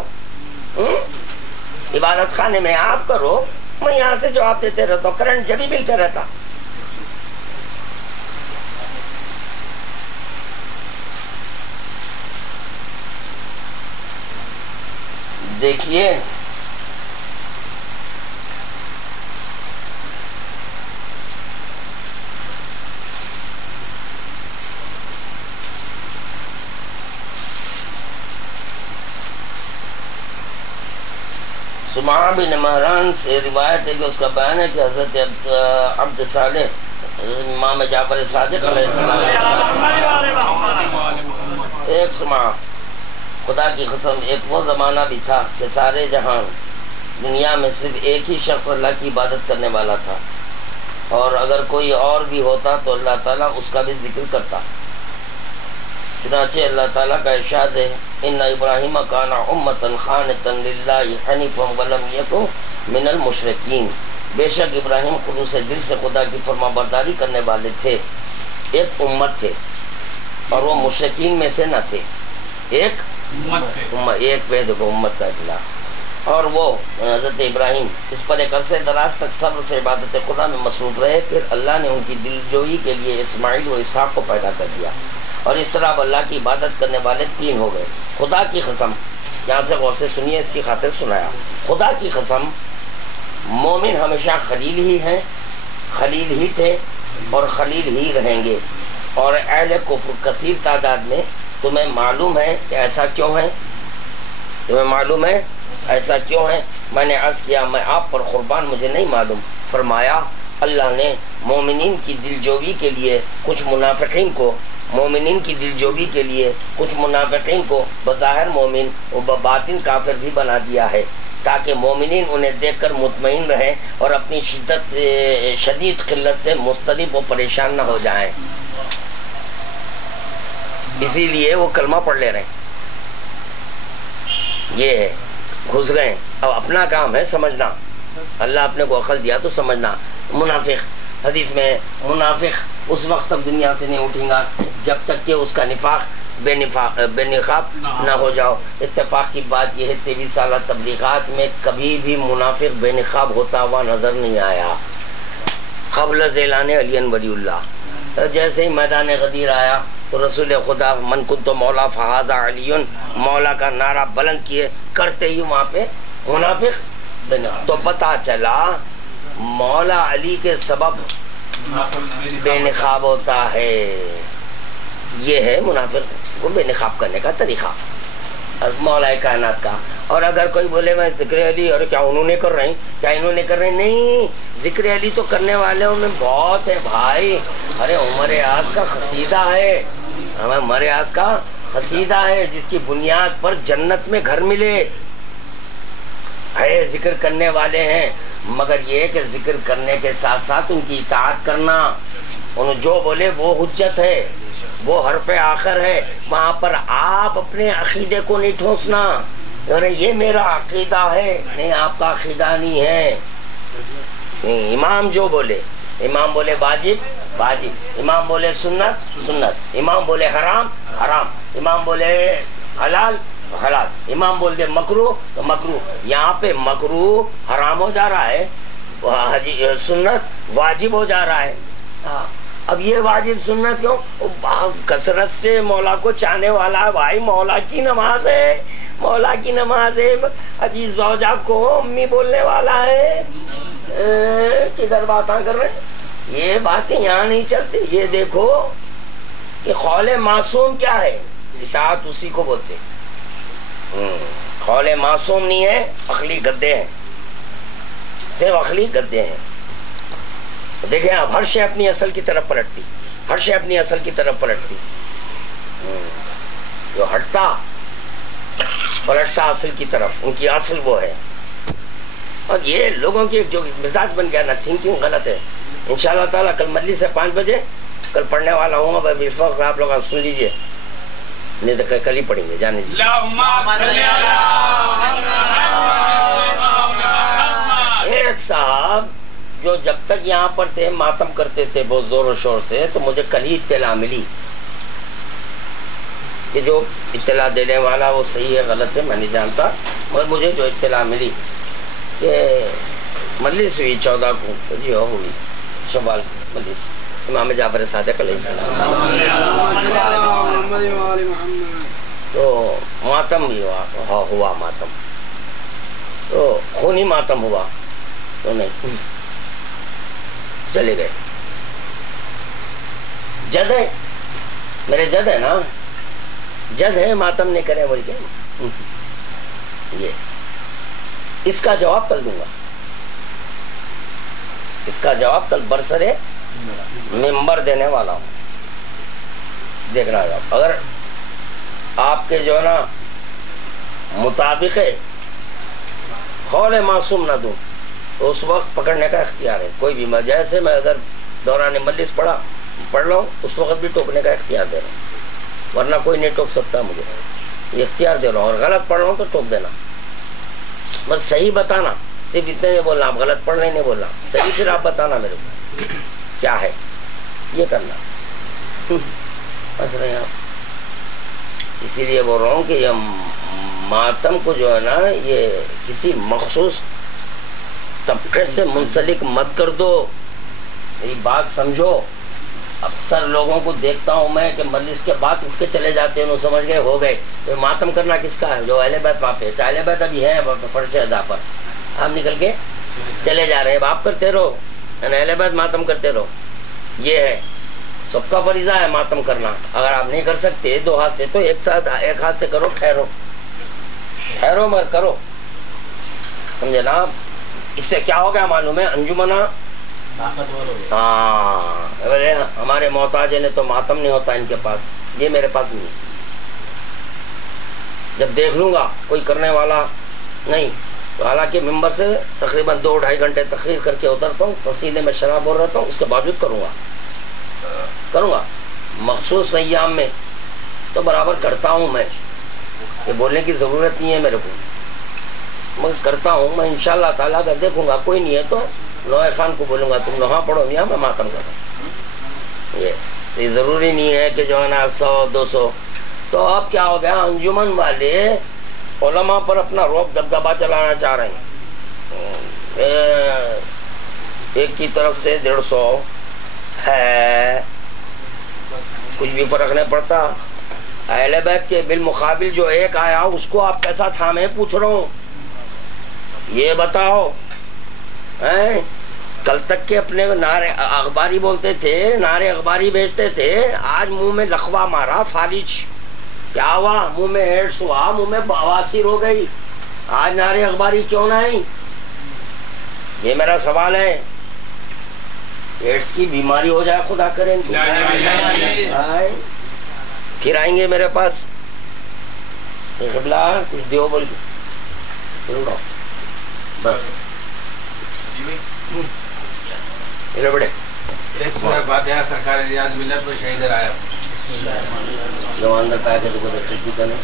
عبادت خانے میں آپ کرو، میں یہاں سے جواب دیتے رہتا ہوں، کرنٹ جب بھی ملتے رہتا۔ دیکھیے سمعہ بن مہران سے روایت ہے کہ اس کا بیان ہے کہ حضرت عبد صالح امام جعفر صادق علیہ السلام، ایک سمعہ، خدا کی قسم ایک وہ زمانہ بھی تھا کہ سارے جہان دنیا میں صرف ایک ہی شخص اللہ کی عبادت کرنے والا تھا، اور اگر کوئی اور بھی ہوتا تو اللہ تعالیٰ اس کا بھی ذکر کرتا۔ چنانچہ اللہ تعالیٰ کا ارشاد ہے، ان ابراہیم کان امۃ قانتا للہ حنیفا ولم یکن من المشرکین، بے شک ابراہیم خلوص دل سے خدا کی فرما برداری کرنے والے تھے، ایک امت تھے اور وہ مشرکین میں سے نہ تھے، ایک ایک پہ دیکھو امت کا اطلاع۔ اور وہ حضرت ابراہیم اس پر ایک عرصے دراز تک صبر سے عبادت خدا میں مصروف رہے، پھر اللہ نے ان کی دل جوئی کے لیے اسماعیل و اسحاق کو پیدا کر دیا، اور اس طرح اب اللہ کی عبادت کرنے والے تین ہو گئے۔ خدا کی قسم، یہاں سے غور سے سنیے، اس کی خاطر سنایا، خدا کی قسم مومن ہمیشہ خلیل ہی ہیں، خلیل ہی تھے اور خلیل ہی رہیں گے، اور اہل کفر کثیر تعداد میں۔ تمہیں معلوم ہے کہ ایسا کیوں ہے؟ تمہیں معلوم ہے ایسا کیوں ہے؟ میں نے عرض کیا میں آپ پر قربان، مجھے نہیں معلوم۔ فرمایا اللہ نے مومنین کی دل جوئی کے لیے کچھ منافقین کو، مومنین کی دل جوئی کے لیے کچھ منافقین کو بظاہر مومن و بباطن کافر بھی بنا دیا ہے، تاکہ مومنین انہیں دیکھ کر مطمئن رہیں اور اپنی شدید قلت سے مضطرب و پریشان نہ ہو جائیں، اسی لیے وہ کلمہ پڑھ لے رہے ہیں۔ یہ ہے، گھس گئے، اب اپنا کام ہے سمجھنا، اللہ اپنے کو عقل دیا تو سمجھنا۔ منافق، حدیث میں منافق اس وقت تک دنیا سے نہیں اٹھیں گا جب تک کہ اس کا نفاق بے نقاب نہ ہو جاؤ۔ اتفاق کی بات یہ ہے 23 سالہ تبلیغات میں کبھی بھی منافق بے نقاب ہوتا ہوا نظر نہیں آیا قبل اعلان علی ولی اللہ۔ جیسے ہی میدان غدیر آیا تو رسول خدا من کنت مولا فہذا علی، مولا کا نعرہ بلند کیے، کرتے ہی وہاں پہ منافق بنا. تو پتا چلا مولا علی کے سبب بے نقاب ہوتا ہے. یہ ہے منافق کو بے نقاب کرنے کا طریقہ مولا کائنات کا. اور اگر کوئی بولے میں ذکر علی، اور کیا انہوں نے کر رہے ہیں، کیا انہوں نے کر رہے ہیں؟ نہیں، ذکر علی تو کرنے والوں میں بہت ہے بھائی. ارے عمر اعظم کا قصیدہ ہے، عمر اعظم کا قصیدہ ہے جس کی بنیاد پر جنت میں گھر ملے ہے. ذکر کرنے والے ہیں، مگر یہ کہ ذکر کرنے کے ساتھ ساتھ ان کی اطاعت کرنا. انہوں جو بولے وہ حجت ہے، وہ حرف آخر ہے. وہاں پر آپ اپنے عقیدے کو نہیں ٹھونسنا، ارے یہ میرا عقیدہ ہے. نہیں، آپ کا عقیدہ نہیں ہے. امام جو بولے، امام بولے واجب واجب، امام بولے سنت سنت، امام بولے حرام حرام، امام بولے حلال حلال، امام بول دے مکروہ تو مکروہ. یہاں پہ مکروہ حرام ہو جا رہا ہے، سنت واجب ہو جا رہا ہے. اب یہ واجب سنت کیوں؟ کثرت سے مولا کو چاہنے والا ہے بھائی. مولا کی نماز ہے، مولا کی نماز ہے. عزیز زوجہ کو امی بولنے والا ہے. کدھر باتاں کر رہے ہیں؟ یہ باتیں یہاں نہیں چلتی. یہ دیکھو کہ قول معصوم کیا ہے، اطاعت اسی کو بولتے. قول معصوم نہیں ہے، عقلی گدے ہیں، صرف عقلی گدے ہیں. دیکھیں آپ، ہر شے اپنی اصل کی طرف پلٹتی، ہر شے اپنی اصل کی طرف پلٹتی. جو ہٹتا پلٹتا اصل کی طرف، ان کی اصل وہ ہے. اور یہ لوگوں کی جو مزاج بن گیا نا، تھنکنگ غلط ہے. انشاءاللہ تعالیٰ کل مجلس سے 5 بجے کل پڑھنے والا ہوں گا. اس وقت آپ لوگ سن لیجئے، نہیں تو کل ہی پڑھیں گے. جانے دیجیے. ایک صاحب جو جب تک یہاں پر تھے ماتم کرتے تھے بہت زور و شور سے، تو مجھے کل ہی اطلاع ملی کہ جو اطلاع دینے والا وہ صحیح ہے غلط ہے میں نہیں جانتا، مگر مجھے جو اطلاع ملی کہ مجلس ہوئی 14 کو جی ہوئی شوال مجلس امام جعفر صادق علیہ السلام، تو ماتم بھی ہوا ماتم، تو خونی ماتم ہوا تو نہیں چلے گئے. جد ہے میرے، جد ہے نا، جد ہے، ماتم نہیں کرے بول کے. یہ اس کا جواب کل دوں گا، اس کا جواب کل برسرے ممبر دینے والا ہوں. دیکھنا ہے اگر آپ کے جو ہے نا مطابق قول معصوم نہ دوں تو اس وقت پکڑنے کا اختیار ہے. کوئی بھی جیسے میں اگر دوران مجلس پڑھ رہا ہوں اس وقت بھی ٹوکنے کا اختیار دے رہا ہوں، ورنہ کوئی نہیں ٹوک سکتا. مجھے یہ اختیار دے رہا ہوں، اور غلط پڑھ رہا ہوں تو ٹوک دینا. بس صحیح بتانا، صرف اتنے نہیں بولنا آپ غلط پڑھ رہے نہیں بولنا، صحیح صرف آپ بتانا میرے کو کیا ہے، یہ کرنا بس رہے آپ. اسی لیے بول رہا ہوں کہ یہ ماتم کو جو ہے نا یہ کسی مخصوص طبقے سے منسلک مت کر دو. یہ بات سمجھو. اکثر لوگوں کو دیکھتا ہوں میں کہ مجلس کے بعد اٹھ کے چلے جاتے ہیں، انہوں سمجھ گئے ہو گئے. تو ماتم کرنا کس کا ہے؟ جو اہل بیت وہاں پہ، اہل بیت ابھی ہے فرش ادا پر، آپ نکل کے چلے جا رہے ہیں. آپ کرتے رہو، اہل بیت ماتم کرتے رہو. یہ ہے سب کا فریضہ ہے ماتم کرنا. اگر آپ نہیں کر سکتے 2 ہاتھ سے تو ایک ہاتھ سے کرو. ٹھہرو مگر کرو، سمجھے نا. اس سے کیا ہو گیا معلوم ہے؟ انجمنا ہاں ہمارے محتاج نے تو ماتم نہیں ہوتا ان کے پاس، یہ میرے پاس نہیں. جب دیکھ لوں گا کوئی کرنے والا نہیں تو حالانکہ ممبر سے تقریباً 2-2.5 گھنٹے تقریر کر کے اترتا ہوں، پسینے میں شراب بول رہتا ہوں، اس کے باوجود کروں گا. مخصوص ایام میں تو برابر کرتا ہوں میں، یہ بولنے کی ضرورت نہیں ہے میرے کو، میں کرتا ہوں. میں انشاءاللہ تعالیٰ اگر دیکھوں گا کوئی نہیں ہے تو نوح خان کو بولوں گا تم نوحہ پڑھو، میاں میں ماتم کر رہا ہوں. یہ ضروری نہیں ہے کہ جو ہے نا 100-200. تو اب کیا ہو گیا؟ انجمن والے علماء پر اپنا روب دبدبا چلانا چاہ رہے ہیں. ایک کی طرف سے 150 ہے، کچھ بھی فرق نہیں پڑتا. اہل بیت کے بالمقابل جو ایک آیا اس کو آپ کیسا تھامے پوچھ رہا ہوں. یہ بتاؤ کل تک کے اپنے نعرے اخباری بولتے تھے, نعرے اخباری بیچتے تھے, آج منہ میں لخوا مارا فالج, کیا ہوا؟ منہ میں ایڈس ہوا, منہ میں بواسیر ہو گئی, آج نعرے اخباری کیوں نہ آئی؟ یہ میرا سوال ہے. ایڈس کی بیماری ہو جائے خدا کرے پھر آئیں گے میرے پاس. قبلہ کچھ دیو بول کے بس بڑے ایک سورہ فاتحہ سرکار ریاض ملت میں شہید رائے جو اندر پایا کہ تو کو دیکھ کرنے